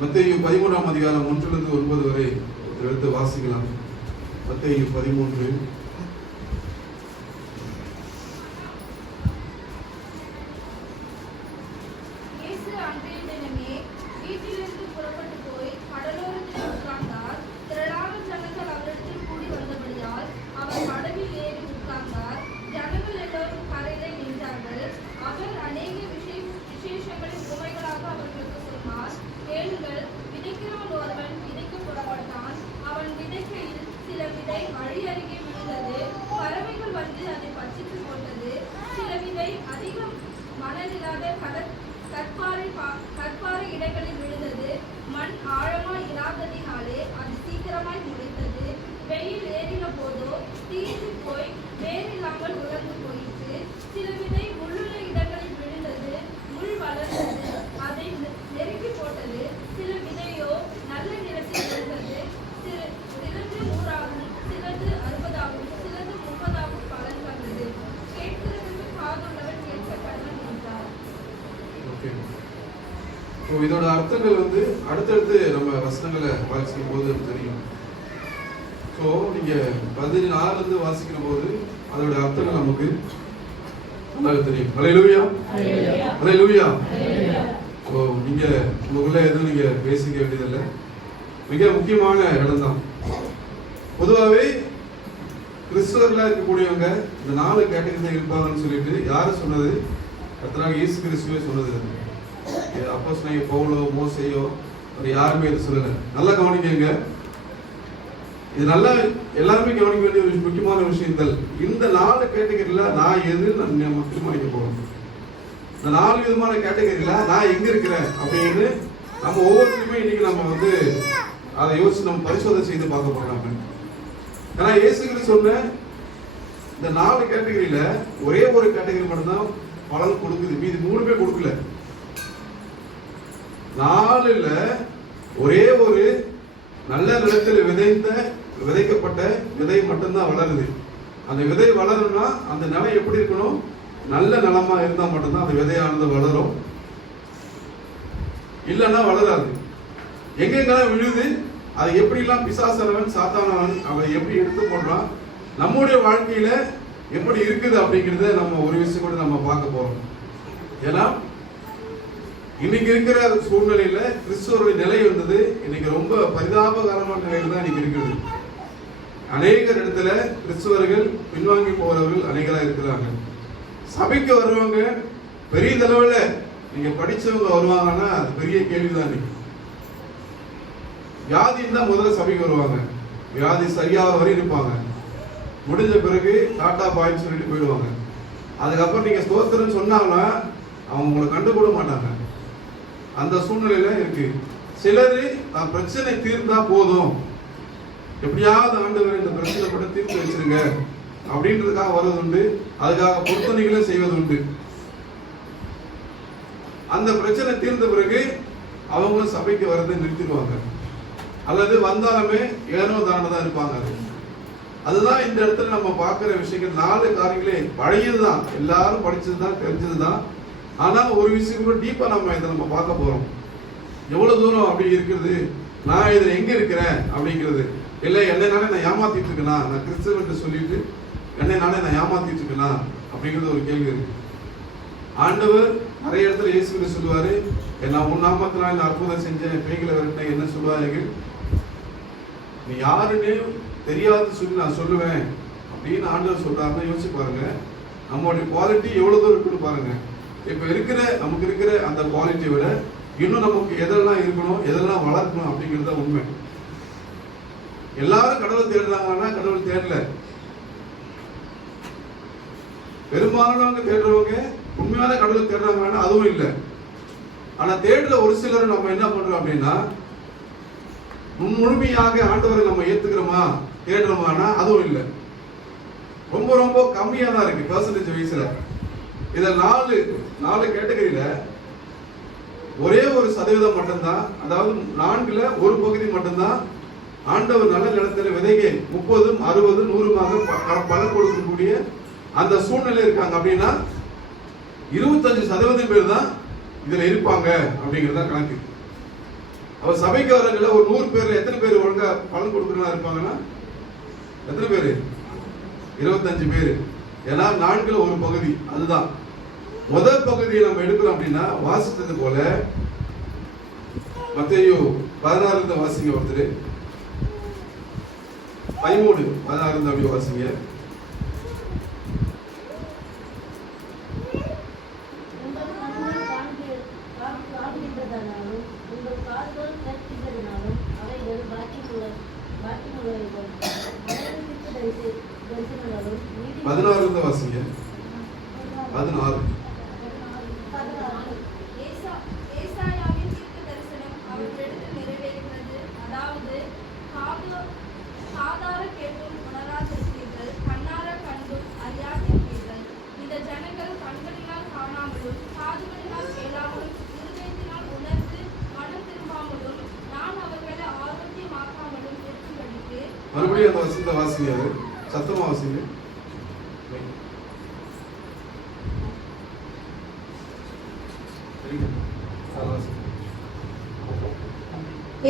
மத்தேயு 13ஆம் அதிகாரம் 1 to 9 வரை எடுத்து வாசிக்கலாம். மத்தேயு 13. கற்பாறை இடங்களில் விழுந்தது. மண் ஆழமாய் இராததினாலே அது சீக்கிரமாய் முளைத்தது. வெயில் ஏறின போதோ தீர்ந்து போய் வேறில்லாமல் உலர்ந்து போயிற்று. சில விதை முள்ளுள்ள இடங்களில் விழுந்தது. முள் வளர்ந்தது, அதை நெருக்கி போட்டது. சில விதையோ நல்ல நிலத்தில் விழுந்தது. சிலது 100ஆகவும், சிலது 60ஆகவும், சிலது 30ஆகவும் பலன் தந்தது. கேட்கிறதுக்கு காதுள்ளவன் கேட்க கடவன் என்றார். இதோட அர்த்தங்கள் அடுத்தடுத்து நம்ம வசனங்களை வாசிக்கும் போது தெரியும். ஸோ நீங்க 14 வாசிக்கிற போது அதோட அர்த்தங்கள் நமக்கு நல்லா தெரியும். ஹல்லேலூயா, ஹல்லேலூயா. ஸோ நீங்க உங்களுக்குள்ள எதுவும் நீங்க பேசிக்க வேண்டியதில்லை. மிக முக்கியமான இடம் தான். பொதுவாகவே கிறிஸ்தவர்களாக இருக்கக்கூடியவங்க இந்த 4 கேட்டகரி இருப்பாங்கன்னு சொல்லிட்டு யாரு சொன்னது? கர்த்தராகிய இயேசு கிறிஸ்துவே சொன்னது. அப்போஸ்தலனாகிய பவுலோ, மோசேயோ யாருமே இது சொல்லல. நல்லா கவனிக்கங்க. இது நல்லா எல்லாருமே கவனிக்க வேண்டிய ஒரு முக்கியமான விஷயங்கள். இந்த 4 கேட்டகரியில நான் எது நம்ம தீர்மானிக்க போறோம். இந்த 4 விதமான கேட்டகரியில நான் எங்க இருக்கிறேன் அப்படின்னு நம்ம ஒவ்வொருத்தருமே இன்னைக்கு நம்ம அதை யோசிச்சு நம்ம பரிசோதனை செய்து பார்க்க போறோம். ஏன்னா இயேசு கிறிஸ்து சொன்ன இந்த 4 கேட்டகரியில ஒரே ஒரு கேட்டகரி மட்டும்தான் பலன் கொடுக்குது. மீது 3 கொடுக்கல. 4ல ஒரே ஒரு நல்ல நிலத்தில் விதைக்கப்பட்ட விதை மட்டும்தான் வளருது. அந்த விதை வளரணும்னா அந்த நிலம் எப்படி இருக்கணும்? நல்ல நிலமா இருந்தா மட்டும்தான் அந்த விதையானது வளரும். இல்லைன்னா வளராது. எங்கெங்கெல்லாம் விழுது, அது எப்படிலாம் பிசாசானவன் சாத்தானவன் அவன் எப்படி எடுத்து போடுறான், நம்முடைய வாழ்க்கையில எப்படி இருக்குது அப்படிங்கிறத நம்ம ஒரு விஷயம் கூட நம்ம பார்க்க போறோம். ஏன்னா இன்னைக்கு இருக்கிற சூழ்நிலையில கிறிஸ்துவருடைய நிலை இன்னைக்கு ரொம்ப பரிதாபகரமான நிலையில தான் இன்னைக்கு இருக்குது. அநேக இடத்துல கிறிஸ்துவர்கள் பின்வாங்கி போறவர்கள் அநேகரா இருக்கிறாங்க. சபைக்கு வருவாங்க, பெரிய அளவில் நீங்க படிச்சவங்க வருவாங்கன்னா அது பெரிய கேள்விதான். வியாதி தான் முதல்ல சபைக்கு வருவாங்க. வியாதி சரியாக வரை இருப்பாங்க. முடிஞ்ச பிறகு டாட்டா பாய்ன்னு சொல்லிட்டு போயிடுவாங்க. அதுக்கப்புறம் நீங்க ஸ்தோத்திரம் சொன்னாங்கன்னா அவங்க உங்களை கண்டுகொள்ள மாட்டாங்க. அந்த சூழ்நிலையில இருக்கு. சிலர் பிரச்சனை தீர்ந்தா போதும், எப்படியாவது ஆண்டவர் இந்த பிரச்சனை மட்டும் தீர்த்து வச்சிருங்க அப்படின்றதுக்காக வருவது உண்டு. அதுக்காக பொருத்தனைகளும் செய்வது உண்டு. அந்த பிரச்சனை தீர்ந்த பிறகு அவங்களும் சபைக்கு வரதை நிறுத்திடுவாங்க. அல்லது வந்தாலுமே ஏனோ தானோ தான் இருப்பாங்க. அதுதான் இந்த இடத்துல நம்ம பார்க்கிற விஷயங்கள். 4 காரியங்களே பழையதுதான், எல்லாரும் படிச்சதுதான், தெரிஞ்சதுதான். ஆனா ஒரு விஷயம் கூட டீப்பா நம்ம இதை நம்ம பார்க்க போறோம். எவ்வளவு தூரம் அப்படி இருக்கிறது, நான் இதுல எங்க இருக்கிறேன் அப்படிங்கிறது. இல்லை என்னை நானே நான் ஏமாத்திட்டு இருக்கேனா, நான் கிறிஸ்தவன் சொல்லிட்டு என்னை நானே நான் ஏமாத்திட்டு இருக்கேனா அப்படிங்கிறது ஒரு கேள்வி இருக்கு. ஆண்டவர் நிறைய இடத்துல இயேசு சொல்லுவாரு, நான் உன் நாமத்தினால இந்த அற்புதம் செஞ்சேன், பேய்களை விரட்டினேன், என்ன சொல்லுவாரு? நீ யாருன்னு தெரியாது சொல்லி நான் சொல்லுவேன் அப்படின்னு ஆண்டவர் சொல்றாருன்னு யோசிச்சு பாருங்க. நம்மளுடைய குவாலிட்டி எவ்வளவு தூரம் இருக்குன்னு பாருங்க. இப்ப நமக்கு இருக்கிற அந்த குவாலிட்டியை விட இன்னும் நமக்கு எதெல்லாம் இருக்கணும், எதெல்லாம் வளர்க்கணும் அப்படிங்கிறது தான் உண்மை. எல்லாரும் கடவுள் தேடுறாங்கன்னா கடவுள் தேடல. பெரும்பாலானவங்க தேடுறவங்க உண்மையான கடவுள் தேடுறாங்கன்னா அதுவும் இல்லை. ஆனா தேடுற ஒரு சிலர் நம்ம என்ன பண்றோம் அப்படின்னா, முழுமையாக ஆண்டவரை நம்ம ஏத்துக்கிறோமா தேடுறோமானா அதுவும் இல்லை. ரொம்ப ரொம்ப கம்மியா தான் இருக்கு பெர்சன்டேஜ் வைஸ்ல. இத 4 கேட்டகரியில ஒரே ஒரு சதவீதம் மட்டும்தான், அதாவது 4ல ஒரு பகுதி மட்டும்தான் ஆண்டவர் நல்ல நிலத்தில் விதைக 30, 60, 100 பலன் கொடுக்கக்கூடிய அந்த சூழ்நிலை இருக்காங்க. அப்படின்னா 25% பேர் தான் இதுல இருப்பாங்க அப்படிங்கிறத கணக்கு. அவர் சபைக்கு வரவங்கள ஒரு 100 பேர் எத்தனை பேர் ஒழுங்கா பலன் கொடுக்குறவங்களா இருப்பாங்கன்னா எத்தனை பேர்? 25 பேர். ஏன்னா நான்குல ஒரு பகுதி. அதுதான் முதல் பகுதியை நம்ம எடுக்கிறோம் அப்படின்னா வாசித்தது போல மத்தேயு 16 வாசிங்க. ஒருத்தர் 13-16 அப்படி வாசிங்க. வாசிங்க 16. ஏசாயாவின் தீர்க்கதரிசனம் அவர்களிடத்தில் நிறைவேறுகிறது. அதாவது, காதார கேட்டும் உணராதிருப்பீர்கள், கண்ணார கண்டும் அறியாதிருப்பீர்கள். இந்த ஜனங்கள் கண்களினால் காணாமலும் காதுகளினால் கேளாமலும் இருதயத்தினால் உணர்ந்து மனம் திரும்பாமலும் நான் அவர்களை ஆரோக்கியமாக்காமலும் இருக்கும்படிக்கு. மறுபடியும் அந்த வசனத்தை வாசிங்க. சத்தமா வாசிங்க.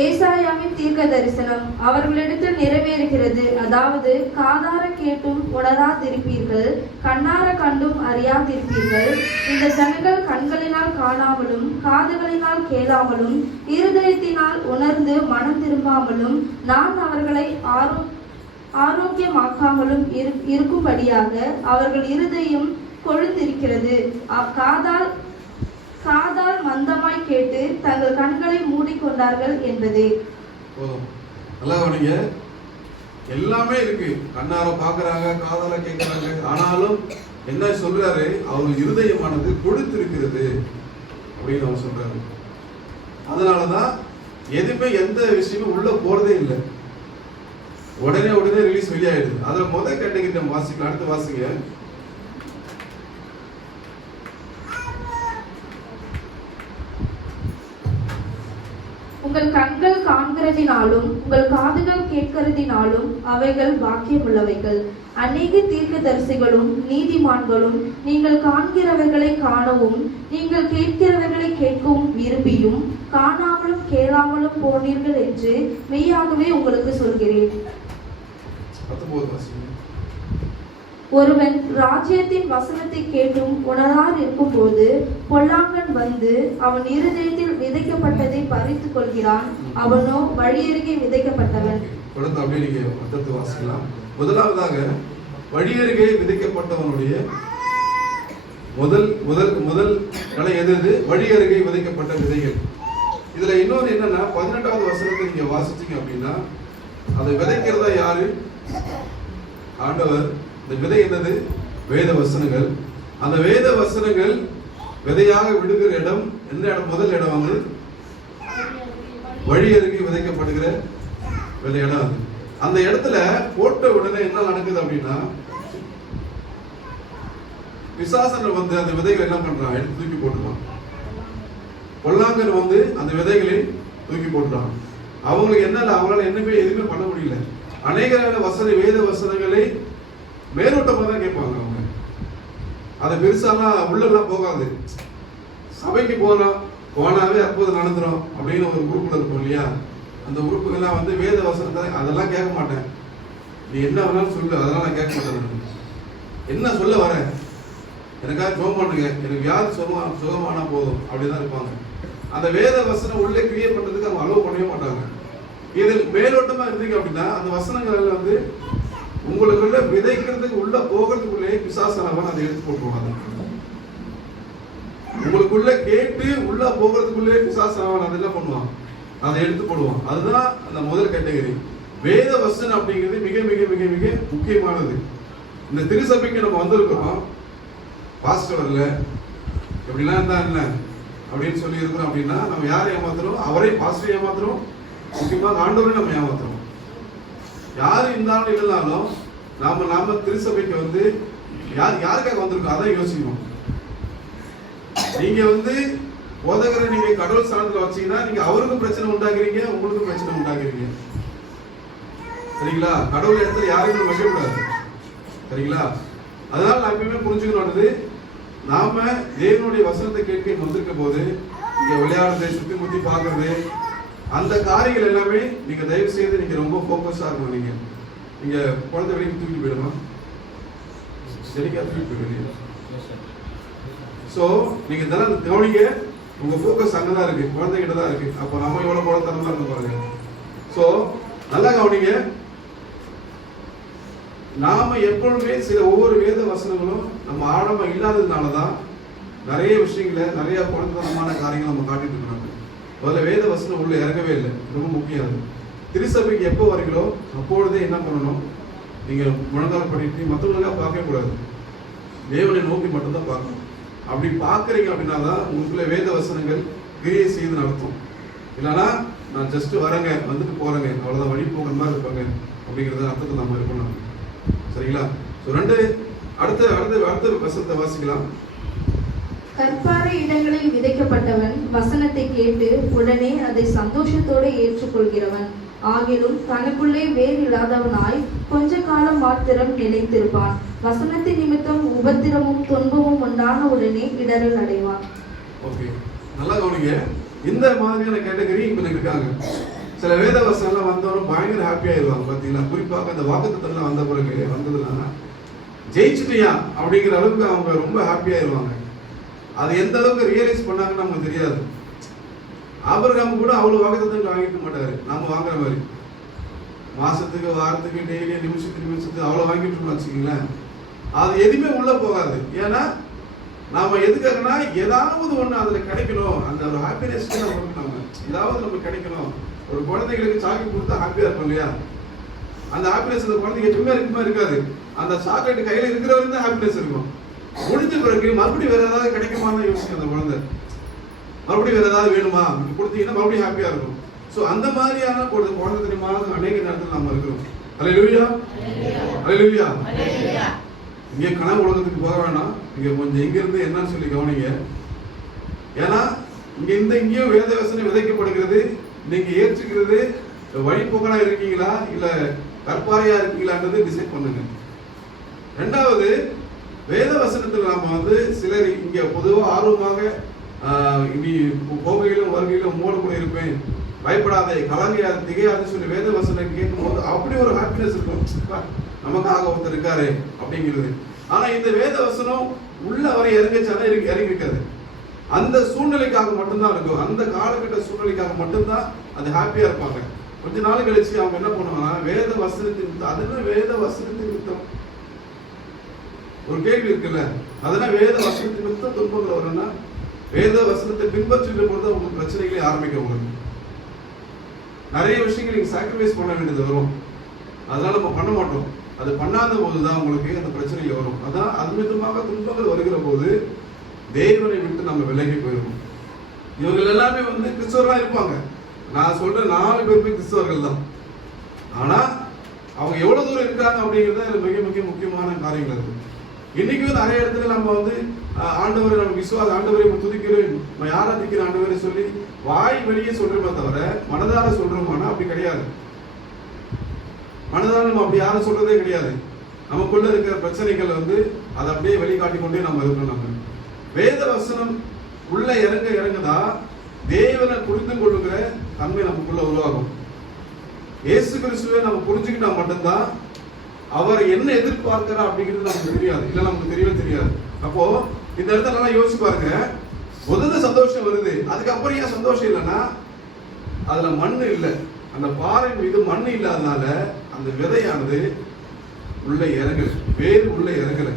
ஏசாயாவின் தீர்க்க தரிசனம் அவர்களிடத்தில் நிறைவேறுகிறது. அதாவது, காதார கேட்டும் உணராதிருப்பீர்கள், கண்ணார கண்டும் அறியாதிருப்பீர்கள். இந்த ஜனங்கள் கண்களினால் காணாமலும் காதுகளினால் கேளாமலும் இருதயத்தினால் உணர்ந்து மனம் திரும்பாமலும் நான் அவர்களை ஆரோக்கியமாக்காமலும் இருக்கும்படியாக அவர்கள் இருதயம் கொழுந்திருக்கிறது. காதால் மந்தமாய் கேட்டு தங்கள் கண்களை மூடிக்கொண்டார்கள் என்பதே. எல்லாமே இருக்கு. கண்ணார பாக்குறாங்க, காதால கேட்கிறாங்க. ஆனாலும் என்ன சொல்றாரு? அவர் இருதயமானது கொழுத்திருக்கிறது அப்படின்னு அவர் சொல்றாரு. அதனாலதான் எதுவுமே எந்த விஷயமும் உள்ள போறதே இல்லை. உடனே ரிலீஸ் வெளியாயிடுது. அதுல முதல் கேட்டகிரி நம்ம வாசிக்கலாம். அடுத்து வாசிங்க. உங்கள் கண்கள் காண்கிறதினாலும் உங்கள் காதுகள் கேட்கிறதினாலும் அவைகள் பாக்கியமுள்ளவைகள். அநேக தீர்க்கதரிசிகளும் நீதிமான்களும் நீங்கள் காண்கிறவர்களை காணவும் நீங்கள் கேட்கிறவர்களை கேட்கவும் விரும்பியும் காணாமலும் கேளாமலும் போனீர்கள் என்று மெய்யாகவே உங்களுக்கு சொல்கிறேன். ஒருவன் ராஜ்யத்தின் வசனத்தை கேட்டும் உணரார் இருக்கும்போது பொல்லாங்கன் வந்து அவன் இருதயத்தில் விதைக்கப்பட்டதை பறித்துக் கொள்கிறான். அவனோ வழியருகே விதைக்கப்பட்டவன். முதலாவதாக வழியருகே விதைக்கப்பட்டவனுடைய முதல் நிலை எது? வழியருகே விதைக்கப்பட்ட விதைகள். இதுல இன்னொரு என்னன்னா 18வது வசனத்தை நீங்க வாசிச்சீங்க அப்படின்னா அதை விதைக்கிறதா யாரு? ஆண்டவர். இந்த விதை என்னது? வேத வசனங்கள். அந்த வேத வசனங்கள் விதையாக விடுகிற இடம் என்ன இடம்? முதல் இடம் வந்து வழி அருகே விதைக்கப்படுகிற விதை இடம் அது. அந்த இடத்துல போட்ட உடனே என்ன நடக்குது அப்படின்னா பிசாசன் வந்து அந்த விதைகளை என்ன பண்றான்? எடுத்து தூக்கி போட்டுறான். பொல்லாங்கன் வந்து அந்த விதைகளை தூக்கி போட்டுறான். அவங்களுக்கு என்ன? அவங்களால எதுவுமே பண்ண முடியல. அநேக வேத வசனங்களை மேலோட்டமா தான் கேட்பாங்க. அவங்க அதை பெருசாலாம் உள்ளெல்லாம் போகாது. சபைக்கு போனாவே அற்புதம் நடந்துரும் அப்படின்னு ஒரு குரூப்ல இருக்கும் இல்லையா? அந்த குரூப்புகள்லாம் வந்து வேத வசனத்தை அதெல்லாம் கேட்க மாட்டேன். நீ என்ன வேணாலும் சொல்லு, அதெல்லாம் நான் கேட்க மாட்டேன். என்ன சொல்ல வரேன்? எனக்காக ஜெபம் பண்ணுங்க, எனக்கு வியாதி சுகமானா போதும் அப்படிதான் இருப்பாங்க. அந்த வேத வசனம் உள்ளே கிரியேட் பண்றதுக்கு அவங்க அலோவ் பண்ணவே மாட்டாங்க. இது மேலோட்டமா இருந்தீங்க அப்படின்னா அந்த வசனங்கள் வந்து உங்களுக்குள்ள விதைக்கிறதுக்கு உள்ள போகிறதுக்குள்ளே பிசாசனவன் அதை எடுத்து போட்டுருவாங்க. உங்களுக்குள்ள கேட்டு உள்ள போகிறதுக்குள்ளே பிசாசனவன் அதை என்ன பண்ணுவான்? அதை எடுத்து போடுவான். அதுதான் அந்த முதல் கேட்டகரி. வேத வசனம் அப்படிங்கிறது மிக மிக மிக மிக முக்கியமானது. இந்த திருசபைக்கு நம்ம வந்திருக்கிறோம், பாஸ்டர் வரல எப்படிலாம் இருந்தா என்ன அப்படின்னு சொல்லி இருக்கிறோம் அப்படின்னா நம்ம யாரை ஏமாத்துறோம்? அவரை பாஸ்டர் ஏமாத்துறோம், முக்கியமாக ஆண்டவரை நம்ம ஏமாத்துறோம். யாரு இருந்தாலும் இல்லைனாலும் நாம திருசபைக்கு வந்து யாருக்காக வந்திருக்கோம் அதான் யோசிக்கணும். நீங்க வந்து போதகரை நீங்க கடவுள் ஸ்தானத்துல வச்சீங்கன்னா நீங்க அவருக்கும் பிரச்சனை உண்டாக்குறீங்க, உங்களுக்கும் பிரச்சனை உண்டாக்குறீங்க. சரிங்களா? கடவுள் இடத்துல யாருக்கும் வைக்கக்கூடாது. சரிங்களா? அதனால நான் எப்பயுமே புரிஞ்சுக்கணும்னது, நாம தேவனுடைய வசனத்தை கேட்க வந்திருக்க போது இங்க விளையாடுறது, சுத்தி முத்தி பாக்குறது, அந்த காரியங்கள் எல்லாமே நீங்க தயவு செய்து நீங்க ரொம்ப ஃபோக்கஸா இருக்கணும். நீங்க குழந்தை வெளியே தூக்கிட்டு போயிடுமா, சரிக்கா தூக்கிட்டு போயிடுவீங்க. ஸோ நீங்க இதெல்லாம் கவனிங்க, உங்க ஃபோக்கஸ் அங்கதான் இருக்கு, குழந்தைகிட்ட தான் இருக்கு. அப்போ நம்ம எவ்வளவு குழந்தைத்தனமா இருக்கு பாருங்க. ஸோ நல்லா கவனிங்க. நாம எப்பொழுதுமே சில ஒவ்வொரு வேத வசனங்களும் நம்ம ஆழமா இல்லாததுனாலதான் நிறைய விஷயங்களை, நிறைய குழந்தைத்தனமான காரியங்கள் நம்ம காட்டிட்டு இருக்கிறாங்க. முதல்ல வேத வசனம் உள்ள இறங்கவே இல்லை, ரொம்ப முக்கியம். திருச்சபைக்கு எப்போ வரீங்களோ அப்பொழுதே என்ன பண்ணணும், நீங்க முழங்கால் பண்ணிட்டு மற்றவங்களுக்காக பார்க்கவே கூடாது, தேவனை நோக்கி மட்டும்தான் பார்க்கணும். அப்படி பார்க்குறீங்க அப்படின்னா தான் உங்களுக்குள்ள வேத வசனங்கள் கிரியை செய்து நடத்தும். இல்லைன்னா நான் ஜஸ்ட் வரேங்க, வந்துட்டு போறேங்க, அவ்வளோதான், வழி போகிற மாதிரி இருப்பாங்க அப்படிங்கிறத அர்த்தத்தில் நம்ம இருக்கணும். சரிங்களா? ஸோ அடுத்த வசனத்தை வாசிக்கலாம். கற்பாறை இடங்களில் விதைக்கப்பட்டவன் வசனத்தை கேட்டு உடனே அதை சந்தோஷத்தோடு ஏற்றுக்கொள்கிறவன் ஆகிலும் தனக்குள்ளே வேறு இல்லாதவனாய் கொஞ்ச காலம் மாத்திரம் நிலைத்திருப்பான். வசனத்தின் நிமித்தம் உபத்திரமும் துன்பமும் உண்டான உடனே இடரல் அடைவான். ஓகே, நல்லா கவனிங்க. இந்த மாதிரியான கேட்டகரி இப்ப இருக்காங்க. சில வேத வசனம் வந்தவரும் பயங்கர ஹாப்பியா இருவாங்க. பாத்தீங்களா, குறிப்பாக அந்த வாக்குத்தத்தம்லாம் வந்த பிறகு வந்ததுன்னா ஜெயிச்சுட்டியா அப்படிங்கிற அளவுக்கு அவங்க ரொம்ப ஹாப்பியா இருவாங்க. அது எந்த அளவுக்கு ரியலைஸ் பண்ணாங்கன்னு நமக்கு தெரியாது. ஆபிரகாம் கூட அவ்வளவு வாக்குத்தத்தங்கள் வாங்கிக்க மாட்டாரு, நாம வாங்குற மாதிரி. மாசத்துக்கு, வாரத்துக்கு, டெய்லி, நிமிஷத்துக்கு அவ்வளவு வாங்கிட்டு வச்சுக்கீங்களேன். அது எதுவுமே உள்ள போகாது. ஏன்னா நாம எதுக்காகனா ஏதாவது ஒண்ணு அதுல கிடைக்கணும், அந்த ஒரு ஹாப்பினஸ் நம்ம ஏதாவது நமக்கு கிடைக்கணும். ஒரு குழந்தைகளுக்கு சாக்லேட் கொடுத்தா ஹாப்பியா இருக்கும் இல்லையா? அந்த ஹாப்பினஸ் அந்த குழந்தைங்க எப்பவுமே இருக்குமா இருக்காது. அந்த சாக்லேட் கையில இருக்கிற வரைக்கும் தான் ஹாப்பினஸ் இருக்கும். முடிஞ்ச பிறகு மறுபடியும் வேற ஏதாவது கிடைக்குமான்னு யோசிக்கும் அந்த குழந்தை. மறுபடியும் வேற ஏதாவது வேணுமா கொடுத்தீங்கன்னா மறுபடியும் ஹாப்பியா இருக்கும். ஸோ அந்த மாதிரியான குழந்தை தெரியுமா அநேக நேரத்தில் நம்ம இருக்கிறோம். அல்லேலூயா, அல்லேலூயா. இங்கே கனவு உலகத்துக்கு போக வேணாம், இங்க கொஞ்சம் எங்க இருந்து என்னன்னு சொல்லி கவனிங்க. ஏன்னா இங்கேயும் வேத வசனம் விதைக்கப்படுகிறது. நீங்க ஏற்றுக்கிறது வழிபோக்கனா இருக்கீங்களா இல்ல கற்பாறையா இருக்கீங்களான்றது டிசைட் பண்ணுங்க. ரெண்டாவது, வேத வசனத்தில் நாம சிலர் இங்க பொதுவாக ஆர்வமாக இனி போகையிலும் வருகையிலும் உம்மோடு கூட இருப்பேன், பயப்படாதே, கலங்கையாது, திகையாது சொல்லி வேத வசனம் கேட்கும் போது அப்படி ஒரு ஹாப்பினஸ் இருக்கும், நமக்காக ஒருத்தர் இருக்காரு அப்படிங்கிறது. ஆனா இந்த வேத வசனம் உள்ள வரை இறங்கிச்சாலும் இறங்கி இருக்காது. அந்த சூழ்நிலைக்காக மட்டும்தான் இருக்கும், அந்த காலகட்ட சூழ்நிலைக்காக மட்டும்தான் அது ஹாப்பியா இருப்பாங்க. கொஞ்ச நாள் கழிச்சு அவங்க என்ன பண்ணுவாங்கன்னா வேத வசனத்தின் அதெல்லாம் வேத வசனத்தின் நிமித்தம் ஒரு கேள்வி இருக்குல்ல, அதெல்லாம் வேத வசனத்தின் நிமித்தம் துன்பங்கள் வரும்னா வேத வசனத்தை பின்பற்றுகிற பொழுது உங்களுக்கு பிரச்சனைகளே ஆரம்பிக்க உங்களுக்கு நிறைய விஷயங்கள் நீங்க சாக்ரிஃபைஸ் பண்ண வேண்டியது வரும். அதனால நம்ம பண்ண மாட்டோம். அது பண்ணாத போதுதான் உங்களுக்கு அந்த பிரச்சனைகள் வரும். அதான் அது விதமாக துன்பங்கள் வருகிற போது தேவனை விட்டு நம்ம விலகி போயிடுவோம். இவங்க எல்லாமே கிறிஸ்தவர்களா இருப்பாங்க. நான் சொல்ற 4 பேருமே கிறிஸ்தவர்கள் தான். ஆனா அவங்க எவ்வளவு தூரம் இருக்காங்க அப்படிங்கிறது மிக மிக முக்கியமான காரியங்கள் இருக்கு. இன்னைக்கு நிறைய இடத்துல நம்ம ஆண்டவரை நம்ம விசுவாச ஆண்டவரை நம்ம துதிக்கிறோம், நம்ம ஆராதிக்கிற ஆண்டவரை சொல்லி வாய் வெளியே சொல்றோமே தவிர மனதார சொல்றோமானா அப்படி கிடையாது. மனதார நம்ம அப்படி யாரும் சொல்றதே கிடையாது. நமக்குள்ள இருக்கிற பிரச்சனைகள் அதை அப்படியே வெளிக்காட்டி கொண்டே நம்ம இருக்கணும். நம்ம வேத வசனம் உள்ள இறங்கதான் தேவனை புரிந்து கொள்ளுகிற தன்மை நமக்குள்ள உருவாகும். இயேசு கிறிஸ்துவை நம்ம புரிஞ்சுக்கிட்டா மட்டும்தான் அவர் என்ன எதிர்பார்க்கிறா அப்படிங்கிறது நமக்கு தெரியாது, இல்ல நமக்கு தெரியவே தெரியாது. அப்போ இந்த இடத்துல நல்லா யோசிச்சு பாருங்க. முதல்ல சந்தோஷம் வருது, அதுக்கப்புறம் ஏன் சந்தோஷம் இல்லைன்னா அதுல மண்ணு இல்லை, அந்த பாறை மீது மண்ணு இல்லாதனால அந்த விதையானது உள்ள இறங்கல, வேறு உள்ள இறங்கல.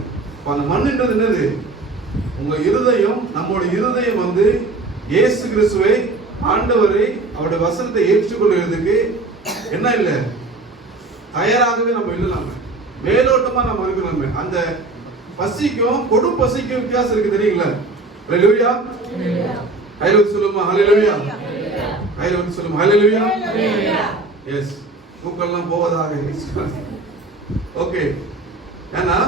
அந்த மண்ணுன்றது என்னது? உங்க இருதயம், நம்மளோட இருதயம் இயேசு கிறிஸ்துவை ஆண்டவரை அவருடைய வசனத்தை ஏற்றுக்கொள்கிறதுக்கு என்ன இல்லை, தயாராகவே நம்ம இல்லைனாம மேலோட்டமா நம்ம இருக்கிறோம். அந்த பசிக்கும் கொடும் பசிக்கும் வித்தியாசம் இருக்கு, தெரியுங்களா? ஹல்லேலூயா, ஹல்லேலூயா சொல்லுமா, ஹல்லேலூயா, ஹல்லேலூயா சொல்லுமா, ஹல்லேலூயா. எஸ், தூக்கெல்லாம் போவதாக. ஓகே, ஏன்னா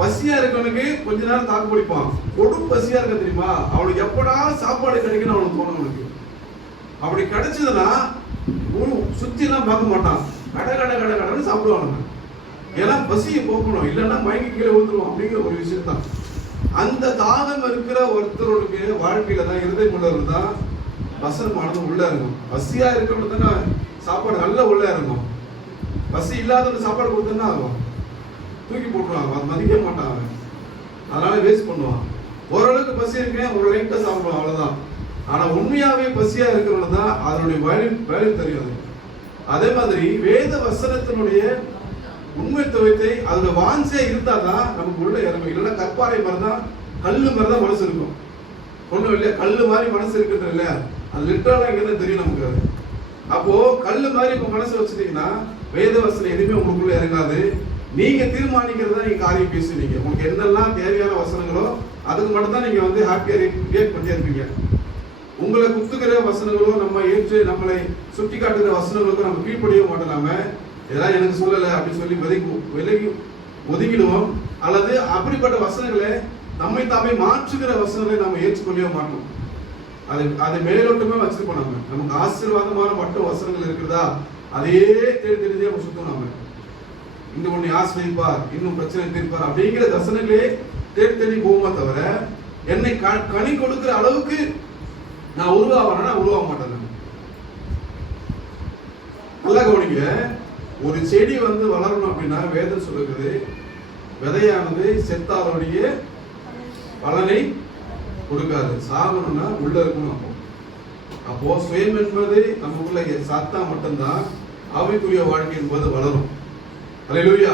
பசியா இருக்கவனுக்கு கொஞ்ச நேரம் தாக்கு பிடிப்பான். கொடும் பசியா இருக்க தெரியுமா, அவனுக்கு எப்படா சாப்பாடு கிடைக்குன்னு அவனுக்கு தோணும். அவனுக்கு அப்படி கிடைச்சதுன்னா சுத்தி எல்லாம் பார்க்க மாட்டான், கடை கடை கடை கடைன்னு சாப்பிடுவானுங்க. ஏன்னா பசியை போக்கணும், இல்லைன்னா மயங்கி கீழே விழுந்துருவோம் அப்படிங்கிற ஒரு விஷயம் தான். அந்த தாகம் இருக்கிற ஒருத்தருடைய வாழ்க்கையில தான் இருதயம் உள்ளவர் தான் வசனமானது உள்ள இருக்கும். பசியா இருக்கிறவங்க தானே சாப்பாடு நல்ல உள்ள இருக்கும். பசி இல்லாதவங்க சாப்பாடு கொடுத்தா ஆகும், தூக்கி போட்டுருவாங்க, அது மதிக்க மாட்டாங்க, அதனால வேஸ்ட் பண்ணுவான். ஓரளவுக்கு பசி இருக்கேன், ஒரு லைட்டா சாப்பிடுவான், அவ்வளவுதான். ஆனா உண்மையாவே பசியா இருக்கிறவங்க தான் அதனுடைய வேல்யூ தெரியும். அதே மாதிரி வேத வசனத்தினுடைய உண்மைத்துவத்தை அதோட வாஞ்சையா இருந்தாதான் நமக்கு உள்ள இறங்கும். இல்லைன்னா கற்பாறை மாதிரி தான், கல்லு மாதிரி தான் மனசு இருக்கும். ஒண்ணும் இல்லையா, கல்லு மாதிரி மனசு இருக்குது இல்லையா, அது லிட்டரலா எங்கதான் தெரியும் நமக்கு. அது அப்போ கல்லு மாதிரி இப்ப மனசு வச்சுட்டீங்கன்னா வேத வசனம் எதுவுமே உங்களுக்குள்ள இறங்காது. நீங்க தீர்மானிக்கிறதா நீங்க காரியம் பேசுவீங்க. உங்களுக்கு என்னெல்லாம் தேவையான வசனங்களோ அதுக்கு மட்டும் தான் நீங்க வந்து ஹாப்பியா ரியாக்ட் பண்ணிட்டே இருப்பீங்க. உங்களை குத்துக்கிற வசனங்களோ நம்ம ஏற்று நம்மளை சுட்டி காட்டுகிற வசனங்களுக்கும் நம்ம கீழ்ப்படிய மாட்டோம். இதெல்லாம் எனக்கு சொல்லலை அப்படின்னு சொல்லி விலகி ஒதுங்கிடுவோம். அல்லது அப்படிப்பட்ட வசனங்களை நம்மை தாமே மாற்றுகிற வசனங்களை நம்ம ஏற்றுக்கொள்ளவே மாட்டோம். அதை மேலோட்டமே வச்சிருப்போம். நமக்கு ஆசீர்வாதமான மட்டும் வசனங்கள் இருக்கிறதா அதையே தேடி நம்ம சுத்தம். நம்ம இன்னும் ஒண்ணு ஆசிரியப்பார், இன்னும் பிரச்சனை தீர்ப்பார் அப்படிங்கிற வசனங்களே தேடி போகுமா தவிர என்னை கனி கொடுக்கிற அளவுக்கு நான் உருவாவேன்னா உருவாக மாட்டேன். நல்லா கவனிங்க, ஒரு செடி வந்து வளரணும் அப்படின்னா வேதம் சொல்லுகிறது, விதையானது செத்தாலுடைய பலனை கொடுக்காது, சாகணும்னா உள்ள இருக்கணும். அப்போ சுயம் என்பது நமக்குள்ள சாத்தா மட்டும்தான் ஆவிக்குரிய வாழ்க்கை என்பது வளரும். அல்லேலூயா,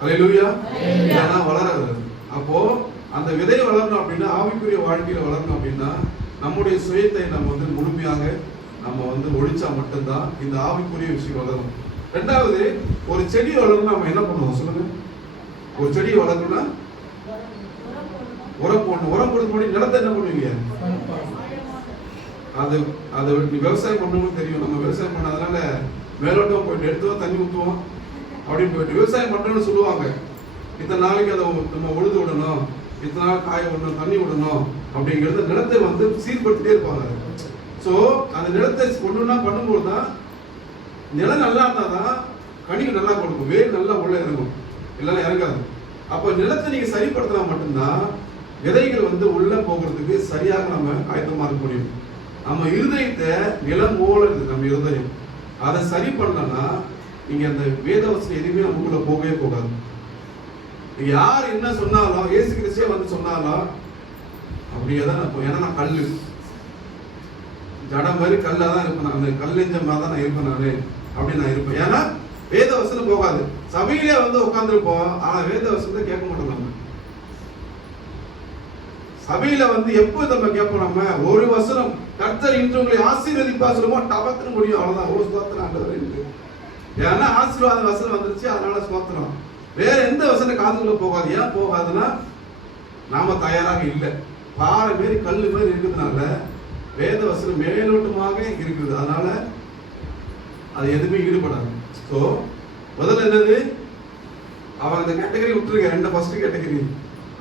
அல்லேலூயா. இல்லைன்னா வளராது. அப்போ அந்த விதை வளரணும் அப்படின்னா, ஆவிக்குரிய வாழ்க்கையில வளரணும் அப்படின்னா நம்முடைய சுயத்தை நம்ம வந்து முழுமையாக நம்ம வந்து ஒழிச்சா மட்டும்தான் இந்த ஆவிக்குரிய விஷயம் வளரும். ரெண்டாவது, ஒரு செடி வளரணும்னா நம்ம என்ன பண்ணுவோம் சொல்லுங்க? ஒரு செடி வளரணும்னா உரம் போடணும். உரம் போடுறது முன்னாடி நிலத்தை என்ன பண்ணுவீங்க? அது விவசாயம் பண்ணணும்னு தெரியும். நம்ம விவசாயம் பண்ணாதனால மேலோட்டம் போயிட்டு எடுத்துவோம், தண்ணி ஊற்றுவோம் அப்படின்னு போயிட்டு விவசாயம் பண்றோம்னு சொல்லுவாங்க. இத்தனை நாளைக்கு அதை நம்ம உழுது விடணும், இத்தனை நாள் காய விடணும், தண்ணி விடணும் அப்படிங்கிறது நிலத்தை வந்து சீர்படுத்திட்டே இருப்பாங்க. ஸோ அந்த நிலத்தை ஒண்ணுன்னா பண்ணும்போது தான் நிலம் நல்லா இருந்தாதான் கனிக்கு நல்லா கொடுக்கும், வேர் நல்லா உள்ள இறங்கும், இல்லைன்னா இறங்காது. அப்போ நிலத்தை நீங்க சரிப்படுத்தினா மட்டும்தான் விதைகள் வந்து உள்ள போகிறதுக்கு சரியாக நம்ம ஆயத்தமா இருக்க முடியும். நம்ம இருதயத்தை நிலம் போல இருக்குது நம்ம இருதயம். அதை சரி பண்ணலன்னா நீங்க அந்த வேதவசனம் எதுவுமே நமக்குள்ள போகவே போகாது. யார் என்ன சொன்னாலும், இயேசு கிறிஸ்துவே வந்து சொன்னாலும் அப்படியே தான் நான், ஏன்னா நான் கல்லு ஜடம் மாதிரி கல்லா தான் இருப்பேன், அந்த கல்லெஞ்ச மாதிரி தான் நான் இருப்பேன் நானு அப்படின்னு நான் இருப்பேன். ஏன்னா வேத வசனம் போகாது. சபையிலே வந்து உட்காந்துருப்போம், ஆனா வேத வசனத்தை கேட்க மாட்டோம். நம்ம சபையில வந்து எப்போ நம்ம கேட்போம்? நம்ம ஒரு வசனம் கர்த்தர் இன்று உங்களை ஆசீர்வதிப்பா சொல்லுவோம், டபக்குன்னு முடியும், அவ்வளவுதான். ஒரு ஸ்தோத்திரம் ஆண்டவரே இருக்கு. ஏன்னா ஆசீர்வாத வசனம் வந்துருச்சு, அதனால ஸ்தோத்திரம். வேற எந்த வசனம் காதுக்குள்ள போகாது. ஏன் போகாதுன்னா நாம தயாராக இல்லை. பாறை மாரி கல்லு மாதிரி இருக்கிறதுனால வேத வசனம் மேலோட்டமாக இருக்குது, அதனால அது எதுவுமே ஈடுபடாது. ஸோ முதல்ல என்னது, அவன் அந்த கேட்டகரி விட்டுருக்க, ரெண்டு ஃபர்ஸ்ட் கேட்டகரி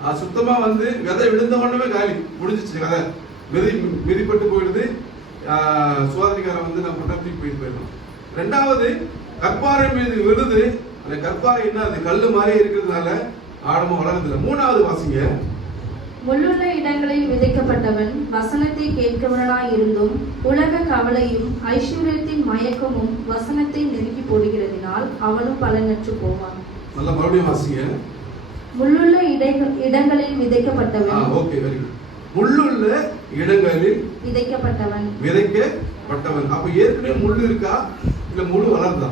அது சுத்தமா வந்து விதை விழுந்த உடனே காலி முடிஞ்சிச்சு கதை. மிதிப்பட்டு போயிடுது, சோதனைக்காரன் வந்து நம்ம தூக்கி போயிடணும். ரெண்டாவது, கற்பாறை மீது விழுது, அந்த கற்பாறை என்ன அது கல்லு மாதிரி இருக்கிறதுனால ஆழமா வளருது. மூணாவது வாசிங்க. முள்ளுள்ள இடங்களில் விதைக்கப்பட்டவன் வசனத்தை கேட்கிறவனாய் இருந்தும் உலக கவலையும் ஐஸ்வர்யத்தின் மயக்கமும் வசனத்தை நெருக்கி போடுகிறதினால் அவனும் பலனற்று போவான். நல்ல மறுபடியும் வாசிங்க. முள்ளுள்ள இடங்களில் விதைக்கப்பட்டவன். Okay, very good. முள்ளுள்ள இடங்களில் விதைக்கப்பட்டவன். அப்ப ஏற்கனவே முள்ளு இருக்கா இல்ல முள்ளு வளர்ந்தா?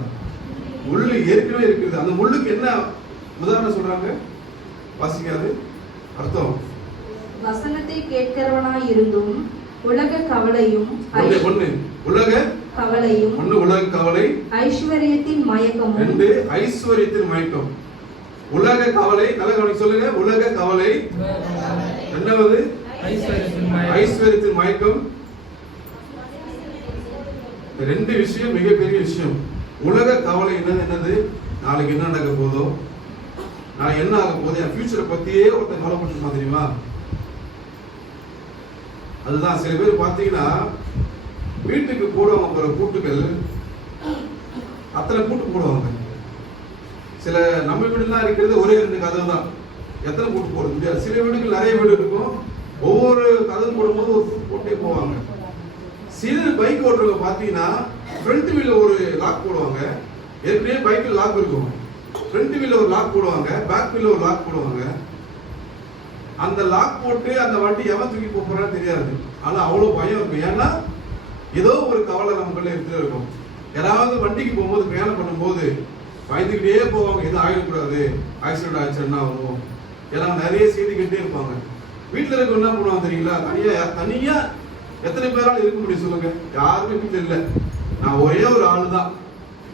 முள்ளு ஏற்கனவே இருக்குது. அந்த முள்ளுக்கு என்ன உதாரணம் சொல்றாங்க? வாசிக்காது அர்த்தம். வசனத்தை கேட்கிறவனாய் இருந்தும் உலக கவலையும் உலக கவலை ஐஸ்வர்யத்தின் மயக்கமும். ஐஸ்வர்யத்தின் மயக்கம், உலக கவலை. நல்ல கவனிக்க சொல்லுங்க. உலக கவலை. ரெண்டாவது ஐஸ்வர்யத்தின் மயக்கம். ரெண்டு விஷயம் மிகப்பெரிய விஷயம். உலக கவலை என்னது? நாளைக்கு என்ன நடக்க போதோ, நான் என்ன ஆக போதோ, என் ஃபியூச்சரை பத்தியே ஒருத்தன் கவலைப்பட்டு தெரியுமா? அதுதான் சில பேர் பார்த்தீங்கன்னா வீட்டுக்கு போடுவாங்க போற கூட்டுகள், அத்தனை கூட்டு போடுவாங்க. சில நம்ம வீடுலாம் இருக்கிறது ஒரே 2 கதவு தான், எத்தனை கூட்டு போட முடியாது. சில வீடுகள் நிறைய வீடு இருக்கும், ஒவ்வொரு கதவு போடும்போது ஒரு கூட்டு போட்டே போவாங்க. சிலர் பைக் ஓட்டுறவங்க பார்த்தீங்கன்னா ஃப்ரண்ட் வீல்ல ஒரு லாக் போடுவாங்க. ஏற்கனவே பைக்கில் லாக் இருக்கும். ஃப்ரண்ட் வீல்ல ஒரு லாக் போடுவாங்க, பேக் வீல்ல ஒரு லாக் போடுவாங்க. அந்த லாக் போட்டு அந்த வண்டி எவன் தூக்கி போறான்னு தெரியாது. ஆனா அவ்வளவு பயம் இருக்கும். ஏன்னா ஏதோ ஒரு கவலை நமக்குள்ள எடுத்துட்டு இருக்கும். யாராவது வண்டிக்கு போகும்போது பிரயாணம் பண்ணும்போது பயந்துக்கிட்டே போவாங்க, எதுவும் ஆகிடக்கூடாது, ஆக்சிடென்ட் ஆயிடுச்சுன்னா வரும். ஏன்னா நிறைய செய்தி கேட்டே இருப்பாங்க. வீட்டில் இருக்க என்ன பண்ணுவாங்க தெரியுங்களா? தனியா எத்தனை பேரால் இருக்க முடியும் சொல்லுங்க? யாருமே வீட்டில் இல்லை. நான் ஒரே ஒரு ஆளு தான்.